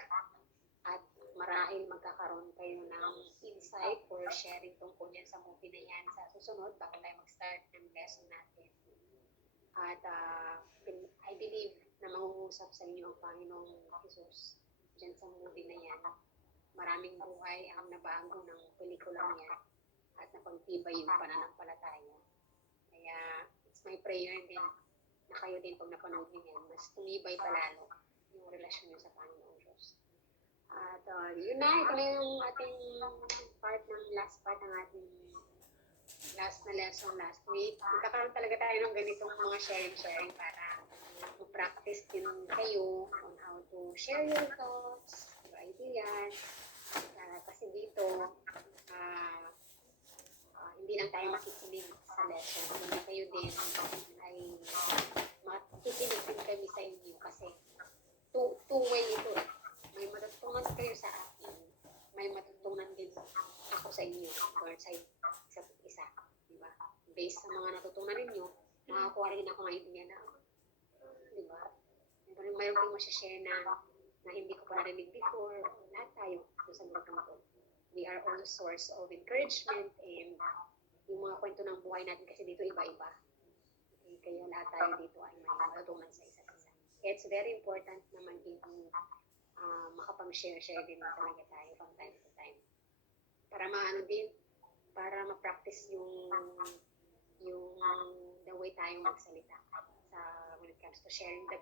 At marahil magkakaroon kayo ng insight or sharing tungkol yan sa movie na yan sa susunod bago tayo mag-start ng lesson natin. At I believe na mangungusap sa inyo ang Panginoong Jesus dyan sa movie na yan. Maraming buhay ang nabago ng pelikulang yan at napagtibay yung pananampalataya. Kaya it's my prayer din na kayo din pag napanood niyo yan, mas tumibay palalo yung relasyon niyo sa Panginoong Diyos. At yun na, ito na yung ating last part ng ating last na lesson last week. Magkakaroon talaga tayo ng ganitong mga sharing para mag-practice din kayo on how to share your thoughts, your ideas. Kasi dito, hindi lang tayo makikinig sa lesson. Hindi kayo din ay makikinig din kami sa inyo kasi two-way ito eh. May matutunan kayo sa akin, may matutunan din ako sa inyo or sa isa't isa. Diba? Based sa mga natutunan ninyo, makakuha rin ako ng idea na, diba? Mayroon kang masashare na hindi ko pa narinig before. Lahat tayo sa grupong ito. We are all a source of encouragement and yung mga kwento ng buhay natin kasi dito iba-iba. Okay? Kaya lahat tayo dito ay may matutunan sa isa't isa. Kaya it's very important na maging makapang-share din talaga tayo from time to time. Para maano din, para ma-practice yung the way tayo magsalita when it comes to sharing the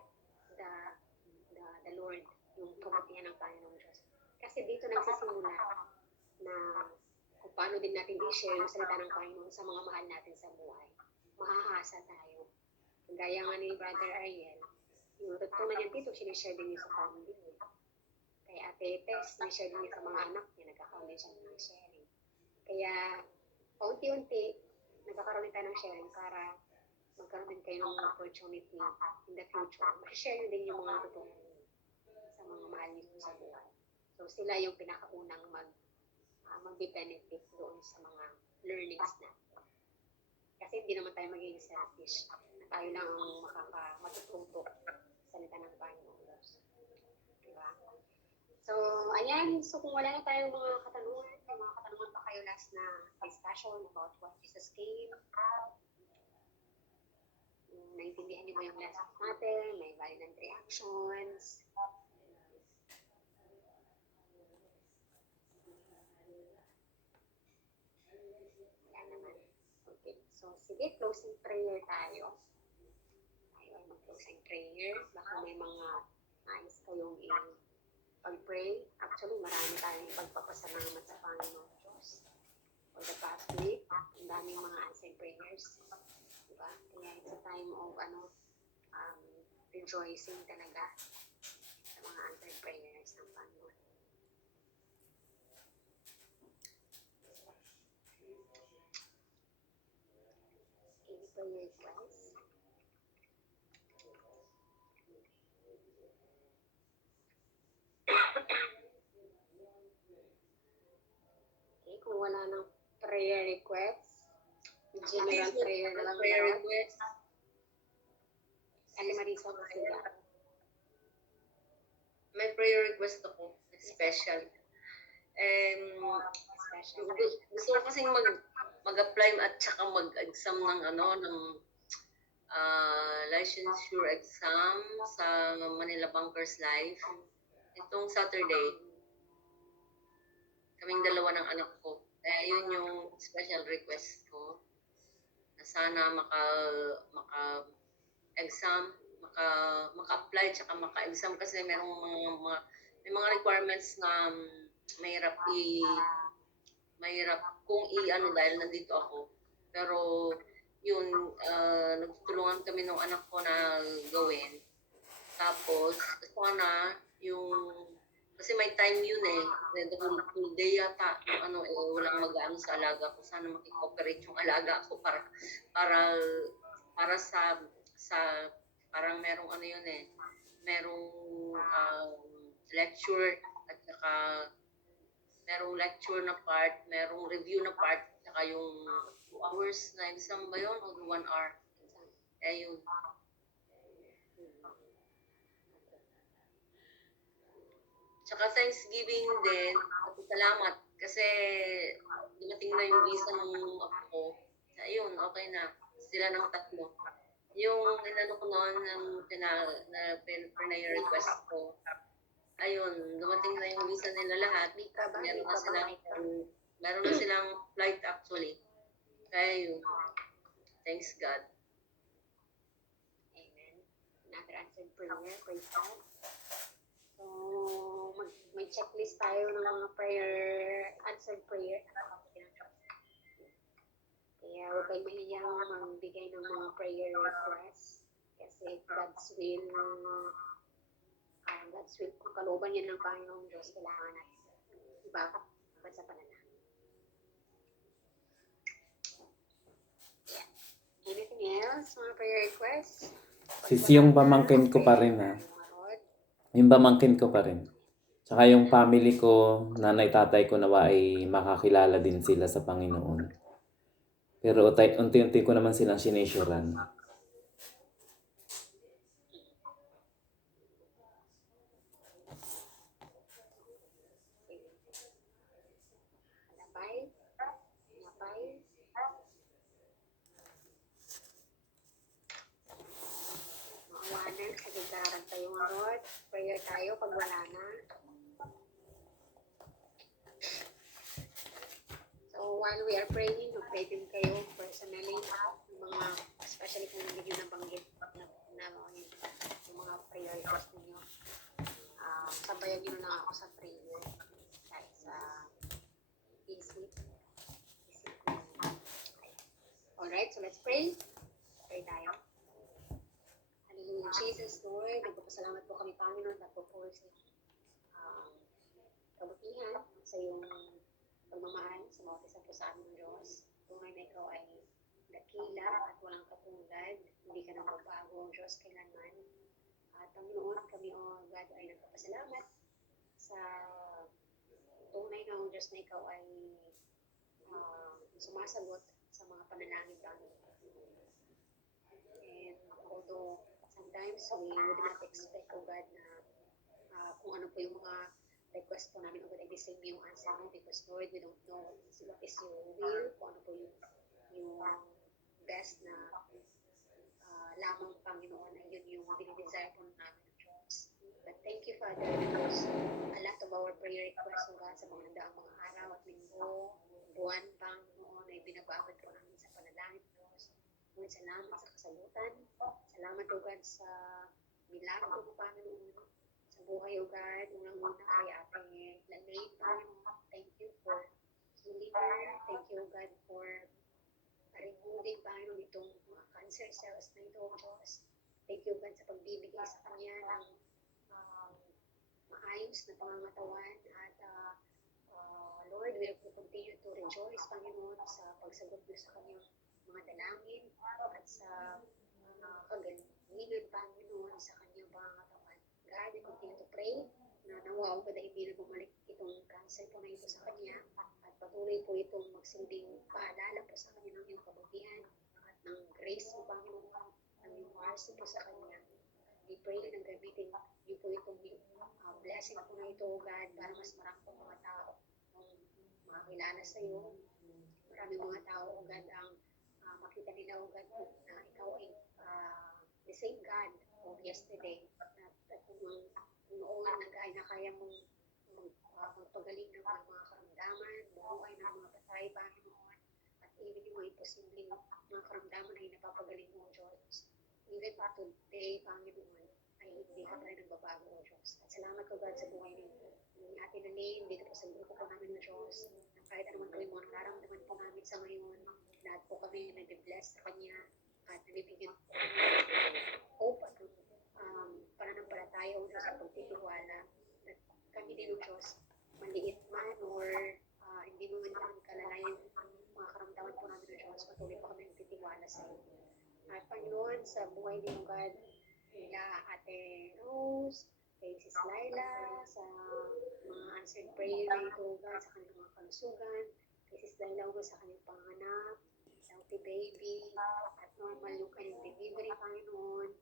Lord, yung kabutihan ng Panginoong Diyos. Kasi dito nagsisimula na kung paano din natin i-share yung salita ng Panginoon sa mga mahal natin sa buhay. Mahahasa tayo. Gaya nga ni Brother Ariel, yung natutunan niya dito, sinishare din niya sa family niya. Kay Ate Tess, sinishare din niya sa mga anak niya, nagkakaroon din siya ng sharing. Kaya, paunti-unti, nagkakaroon din tayo ng sharing para magkaroon din kayo ng opportunity in the future. Mag-share nyo din yung mga natutunan niyo sa mga mahal niyo sa buhay. So, sila yung pinakaunang mag-benefit doon sa mga learnings natin. Kasi hindi naman tayo magiging selfish. Tayo lang ang matututo sa salita ng Panginoon Diyos. Diba? So, ayan. So, kung wala na tayong mga katanungan pa kayo last na discussion about what Jesus came, naintindihan niyo ba yung lessons natin, may valid reactions. Wala naman. Okay. So, sige, closing prayer tayo. Tayo ay mag-closing prayer. Baka may mga nais kayong pag-pray. Actually, marami tayong pagpapasalamat sa Panginoon Diyos. For the past week, ang daming mga answered prayers. Diba? Kaya it's a time of rejoicing talaga sa mga answered prayers ng Panginoon. Any prayer requests? Okay, kung wala ng prayer requests, general prayer na lang prayer meron. request. Ate Marisa, sila. May prayer request ako, special. Special. Gusto ko kasing mag-apply at saka mag-exam ng licensure exam sa Manila Bankers Life. Itong Saturday, kaming dalawa ng anak ko. Yun yung special request ko. Na sana maka-exam, maka-apply, tsaka maka-exam kasi may mga requirements na mahirap kung dahil nandito ako. Pero yun, nagtutulungan kami ng anak ko na gawin. Tapos, sana kasi may time yun the whole day yata, walang mag-ano sa alaga ko. Sana makikooperate yung alaga ko para sa parang merong merong lecture at saka merong lecture na part, merong review na part, at saka yung 2 hours na exam ba yun o 1 hour? Yun. Tsaka Thanksgiving din, salamat kasi dumating na yung visa ng apo ko. Ayun, okay na. Sila ng 3. Yung inano ko noon na request ko. Ayun, dumating na yung visa nila lahat. Meron na silang flight actually. Kaya yun, thanks God. Amen. Another answered prayer. Praise God. So, may checklist tayo ng mga answered prayer. Kaya huwag kayong mahiyang magbigay ng mga prayer requests. Kasi God's will, kung kalooban yan ng Panginoong Diyos, kailangan natin ibabad sa panalangin. Yeah. Anything else? Mga prayer requests? Sisi yung pamangkin ko pa rin ha. Yung pamangkin ko pa rin. Tsaka yung family ko, nanay, tatay ko nawa ay makakilala din sila sa Panginoon. Pero unti-unti ko naman silang sinesuran. Maawanan, sige dararag tayo nga Lord. Prayer tayo pag wala na. So while we are praying, mag-pray din kayo personally, especially kung hindi nyo nabanggit yung mga prayer request ninyo. Sabayan nyo na ako sa prayer kahit sa isip. Alright, so let's pray. Pray tayo. Hallelujah, Jesus, Lord. Nagpapasalamat po kami, Panginoon, at po sa kabutihan, sa iyong pagmamahal, sa mga isa po sa aming Diyos. Tunay na ikaw ay dakila at walang katulad. Hindi ka nang magbago, Diyos, kailanman. At Panginoon, kami, God, ay nagpapasalamat sa tunay na Diyos na ikaw ay sumasagot sa mga panalangin namin. And although sometimes we would not expect, O God, na kung ano po yung mga request po namin, O God, ay the same yung answer mo because Lord, we don't know what is your will, kung ano po yung best na lamang Panginoon ay yun yung dinidesire po namin ng Diyos. But thank you, Father, because a lot of our prayer requests, O God, sa mga daang mga araw at linggo, buwan, Panginoon, ay binabagot po namin sa panalangin, Diyos. Ngunit salamat sa kasagutan. Salamat, O God, sa milagro mo, Panginoon. Sa buhay, O God, unang-una kay Ate Lalay, Panginoon. Thank you for healing her. Thank you, O God, for removing, Panginoon, itong mga cancer cells na ito, Diyos. Thank you, God, sa pagbibigay sa kanya ng maayos na pangangatawan at Lord, we will continue to rejoice, Panginoon, sa pagsagot mo sa kanyang mga dalangin at sa kagalingan, Panginoon, sa kanyang pangangatawan. God, we continue to pray na nawaw ka na hindi na bumalik itong cancer po na ito sa kanya at patuloy po itong magsilbing paalala po sa kanya ng iyong kabutihan at ng grace mo, Panginoon, ng iyong mercy po sa kanya. We pray na gamitin niyo po itong blessing po na ito, God, para mas marami pong mga tao makakilala sa iyo. Maraming mga tao, God, ang makita nila, God, na ikaw ay the same God of yesterday. At kung noon na kaya mong magpagaling ng mga karamdaman, buhay ng mga patay, Panginoon, at even yung mga imposibleng mga karamdaman ay napapagaling mo, Diyos. Even pa today, Panginoon, ay hindi ka pa rin nagbabago, Diyos. At salamat ko, God, sa buhay ni Ate Lalay, dito po sa grupo po namin ng Diyos. Kahit anong po yung mga nararamdaman po namin sa ngayon, lahat po kami nag-bless sa Kanya at nabibigyan hope at pananampalataya o Diyos sa pagtitiwala at kami din o Diyos, maliit man or hindi mo man naman kalalayan mga karamdaman po namin ng Diyos, patuloy po kami nagtitiwala sa iyo. At Panginoon, sa buhay din o God, nila Ate Rose, kay Sis answered prayer na ito, O God, sa kanilang mga kalusugan. This is dahil ako sa kanyang panganak, healthy baby, at normal yung kanyang delivery, Panginoon.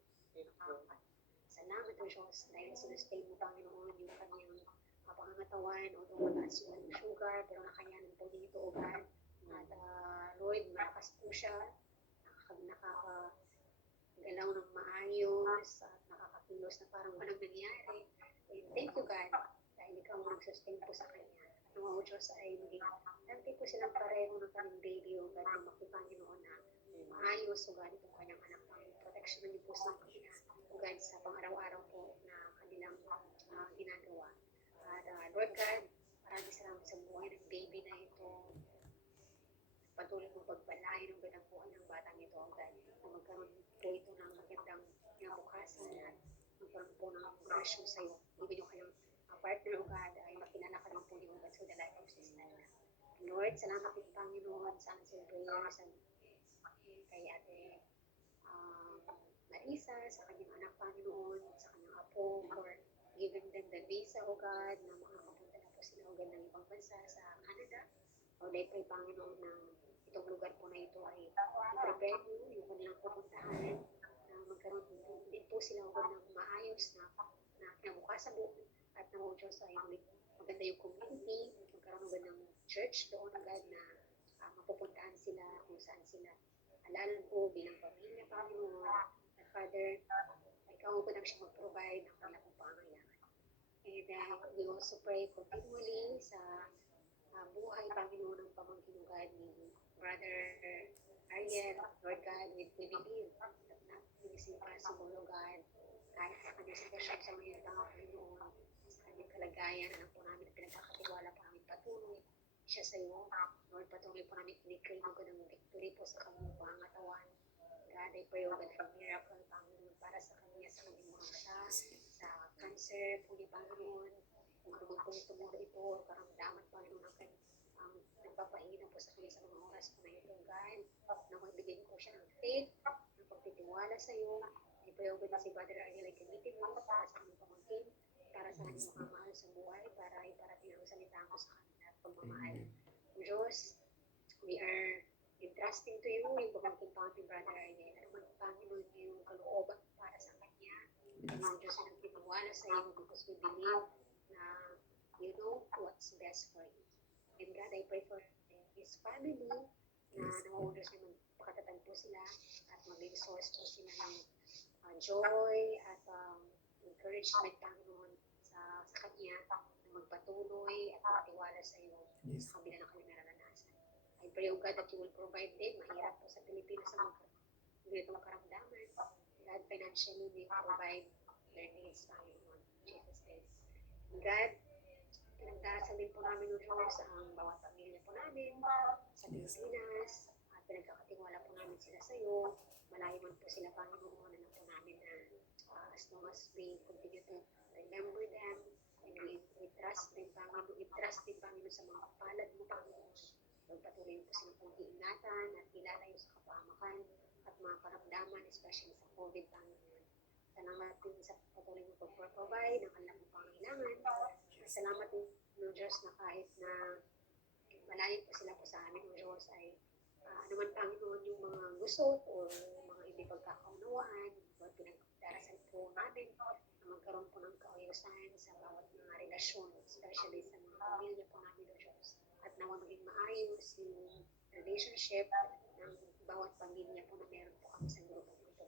Salamat, O Diyos, dahil sinustain mo, Panginoon, yung kanyang pangangatawan, although mataas yung kanyang sugar, pero nakayanan po dito, O God. At Lord, malakas po siya, nakakagalaw ng maayos, at nakakakilos na parang walang nangyari. And thank you, God, dahil ikaw ang nag-sustain po sa kanya. At ang O Diyos ay maging healthy po silang pareho ng kanyang baby, O God, na makipanginoon na maayos, O God, itong kanyang anak. Protection niyo po sa kanila, O God, sa pang-araw-araw po na kanilang ginagawa. At Lord God, maraming salamat sa buhay ng baby na ito. Patuloy mong pagbalayan ng gandang buhay ng batang ito, O God, na magkaroon po ito ng magandang bukasan at magkaroon po ng relasyon sa iyo. Even yung kanyang partner, O God, ay makilala ka rin po ni O God through the life of sister. Lord, salamat din, Panginoon, sa answer prayers kay Ate Marisa, sa kanyang anak, Panginoon, sa kanyang apo, for giving them the visa, O God, na makakapunta na po sila, O God, ng ibang bansa sa Canada. O I pray, Panginoon, na itong lugar po na ito ay i-prepare nyo, yung kanilang pupuntahan, na magkaroon din po sila, O God, ng maayos na kinabukasan po, at ng O Diyos ay maganda yung community, magkaroon, O God, ng church doon, O God, na mapupuntahan sila kung saan sila alalan po bilang pamilya, Panginoon. At Father, ikaw po lang siya mag-provide ng kanilang pangangailangan. And we also pray continually sa buhay, Panginoon, ng pamangkin God ni Brother Ariel. Lord God, we believe that nothing is impossible, Lord God. Kahit sa kanyang sitwasyon sa ngayon, Panginoon, sa kanyang kalagayan, alam po namin na pinagkakatiwala po namin patuloy siya sa iyo. Lord, patuloy po namin kiniklaim ko ng victory po sa kanyang pangatawan. God, I pray, O God, for miracle, Panginoon, para sa kanya, sa kanyang mga mata, sa cancer po ni Panginoon, kung ano man po tumuro ito, karamdaman, Panginoon, ang nagpapahina po sa kanya sa mga oras po na ito, God, na magbigay ko siya ng faith, ng pagtitiwala sa iyo. I pray, O God, na si Brother Ariel ay gamitin mo para sa kanyang pamangkin, para sa kanyang mga mahal sa buhay, para iparating ang salita ko sa kanila at pagmamahal. Diyos, we are entrusting to you yung pamangkin Panginoon, Brother Ariel. Ano man, Panginoon, yung kalooban para sa kanya. Panginoon Diyos, ang nagtitiwala sa iyo because we believe na you know what's best for him. And God, I pray for his family na nauulos na magpakatatag po sila at mag-resource po sila ng joy at encouragement, Panginoon, sa kanya na magpatuloy at magtiwala sa iyo sa kabila ng kanyang naranasan. I pray, O God, that you will provide them. Mahirap po sa Pilipinas ang ganitong karamdaman. God, financially, we provide their needs, Panginoon. Jesus name. God, pinagdarasal din po namin ng Diyos ang bawat pamilya po namin sa Pilipinas at pinagkakatiwala po namin sila sa iyo. Malayo man po sila, Panginoon, alam po namin na as long as we continue to remember them and we trust them, Panginoon, sa mga kapalad mo, Panginoon. Magpatuloy po silang pong iingatan at ilalayo sa kapahamakan at mga karamdaman, especially sa COVID, Panginoon. Salamat din sa patuloy mo pag-provide ng kanilang pangailangan. Salamat din ng Diyos na kahit na malayo po sila po sa amin, ng Diyos ay ano man, Panginoon, yung mga gusot o mga hindi pagkakaunawaan, pinagdarasal po namin na magkaroon po ng kaayusan sa bawat mga relasyon, especially sa mga pamilya po namin, ng Diyos. At nawa maging maayos yung relationship ng bawat pamilya po na meron po kami sa grupo nito.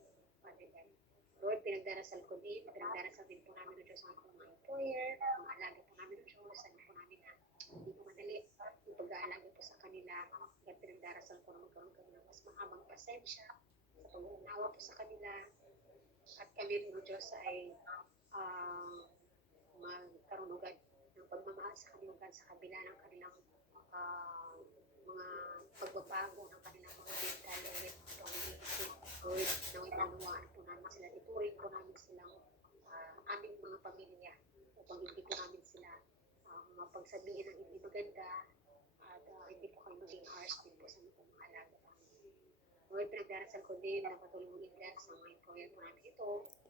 Lord, pinagdarasal ko din, pinagdarasal din po namin ng Diyos ang mga employer, mga alaga po namin ng Diyos, alam po namin na hindi po madali yung pag-aalaga po sa kanila. At pinagdarasal ko na magkaroon kami ng mas mahabang pasensya sa pag-unawa po sa kanila. At kami rin ng Diyos ay magkaroon agad ng pagmamahal sa kanila sa kabila ng kanilang mga pagbabago ng kanilang mga mental ulit pang-iisip. Lord, naway manuwaan po namin sila. Ituring po namin silang aming mga pamilya upang hindi po namin sila mapagsabihin ng hindi maganda at hindi po kayo maging harsh din po sa mga alaga. Lord, pinagdarasal ko din na patuloy mong i-bless ang mga employer po namin ito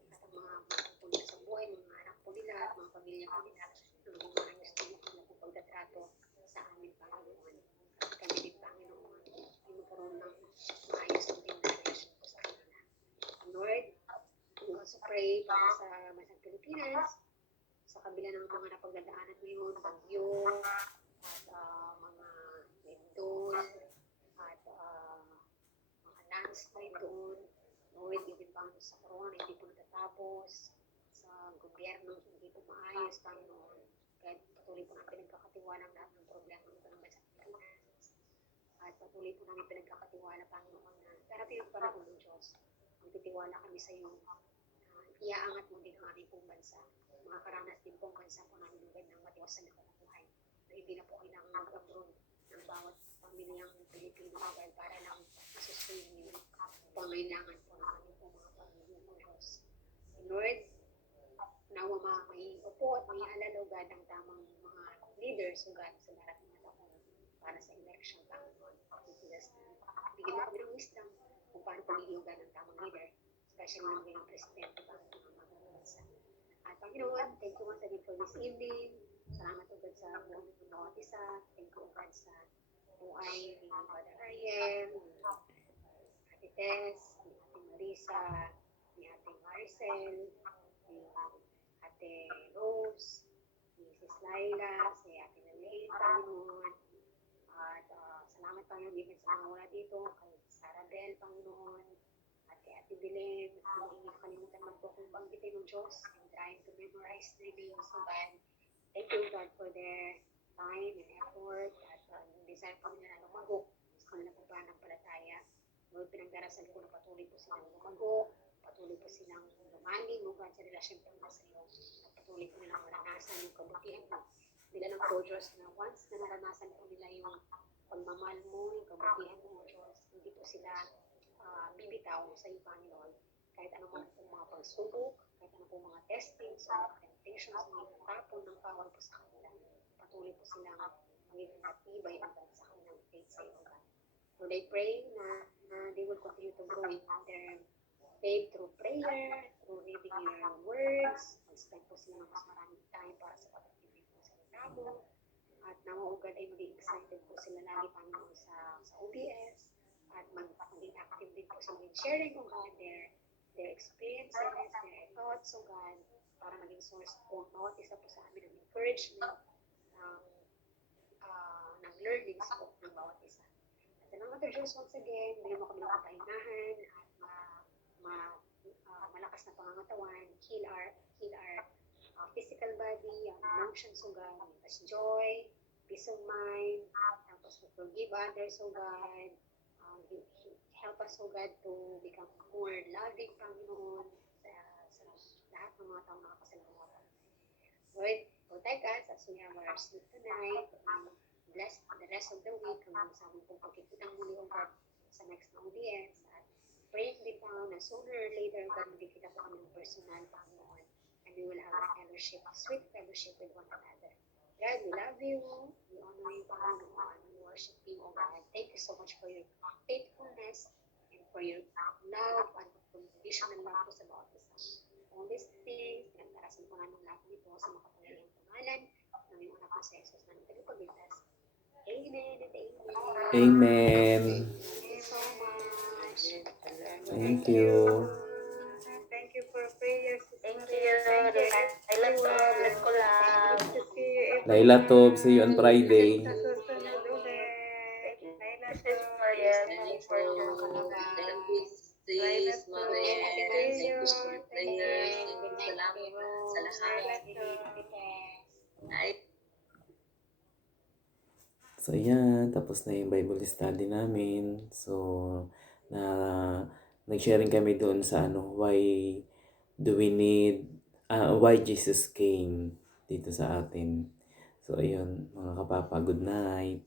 at ang mga pupunta sa buhay, mga anak po nila at mga pamilya po nila na magmamahal gusto nila pagtatrato sa amin, Panginoon. At kami din, Panginoon, ay magkaroon ng maayos na din na relasyon po sa kanila. Lord, we also pray para sa bansang Pilipinas, sa kabila ng mga napagdadaanan ngayon, bagyo, at mga lindol, at mga landslide doon. Lord, even bang sa corona, hindi po natatapos, sa gobyerno, hindi po maayos, Panginoon. Kahit patuloy po namin pinagkakatiwala ang lahat ng problema ng bansang Pilipinas. At patuloy po namin pinagkakatiwala, Panginoon, na darating yung panahon ng Diyos. Magtitiwala kami sa iyo. Iaangat mo din ang aming pong bansa. Makakaranas din pong bansa po namin ng gandang matiwasan na buhay. Na hindi na po kailangan mag-abroad ng bawat pamilyang Pilipino dahil para lang masustain yung pangailangan po ng aming pong mga pamilya ng Diyos. Lord, nawa may upo at may alala, O God, ang tamang mga leaders, O God, sa darating na taon para sa election, Panginoon. Bigyan mo kami ng wisdom kung paano pumili, O God, ng tamang leader, especially ng mga presidente, Panginoon, ng mga bansa. At Panginoon, thank you once again for this evening. Salamat, O God, sa buong ng bawat isa. Thank you, O God, sa buhay ni Father Ariel, ni Ate Tess, ni Ate Marisa, ni Ate Maricel, ni Ate Rose, ni Sis Laila, si Ate Lalaine, Panginoon. At salamat, Panginoon, din sa mga wala dito, kay Sarah Bell, Panginoon, at kay Ate Belen. Hindi nakalimutan man po kung banggitin ng Diyos. I'm trying to memorize their names, so God. Thank you, God, for their time and effort at desire po nila na lumago sa kanilang pananampalataya. Lord, pinagdarasal ko na patuloy po silang lumago, patuloy po silang lumalim, O God, sa relasyon po nila sa iyo. At patuloy po nilang maranasan yung kabutihan mo nila ng po, Diyos, na once na naranasan po nila yung pagmamahal mo, yung kabutihan mo, Diyos, hindi po sila bibitaw sa iyo, Panginoon. Kahit anong mga pagsubok, kahit anong mga testings o mga temptations na itatapon ng bawal po sa kanila. Patuloy po silang magiging matibay ang sa kanilang faith sa iyo, God. Lord, I pray na they will continue to grow in their faith through prayer, through reading your words, mag-spend po sila ng mas maraming time para sa pagtitibay po sa litabo, at nawa, O God, ay maging excited po sila lagi, Panginoon, sa OBS, at maging active din po sila in sharing, O God, their experiences, their thoughts, O God, para maging source po bawat isa po sa amin ng encouragement, ng learnings po ng bawat isa. At salamat, Diyos, once again, bigyan mo kami ng kapahingahan at malakas na pangangatawan, heal our physical body, our emotions, O God, give us joy, peace of mind, help us to forgive others, O God, help us, O God, to become more loving, Panginoon, sa lahat ng mga taong nakakasalamuhan. Lord, protect us as we have our sleep tonight, and bless the rest of the week hanggang sa aming pong pagkikitang muli, O God, sa next na OBS, at praying din po na sooner or later, God, magkikita po kami ng personal, Panginoon, and we will have a fellowship, a sweet fellowship with one another. God, we love you, we honor you, Panginoon, we worship you, O God. Thank you so much for your faithfulness and for your love and unconditional love po sa bawat isa. All these things, pinagdarasan po namin lahat nito sa makapangyarihang pangalan ng iyong anak na si Jesus na nagpagligtas. Amen and amen. Amen. Thank you so much. Thank you. Thank you for prayers. Thank you. I love you. Bless ko lang. Good to see you every Laila Tob, see you on Friday. sa susunod ulit. Laila Message to. Mariel. Thank you, sis, Mariel. Thank you for prayers. Salamat sa lahat. Ay, So, yan. Tapos na yung Bible study namin. So, nag-sharing kami doon sa why do we need, why Jesus came dito sa atin. So, ayun, mga kapapa, good night.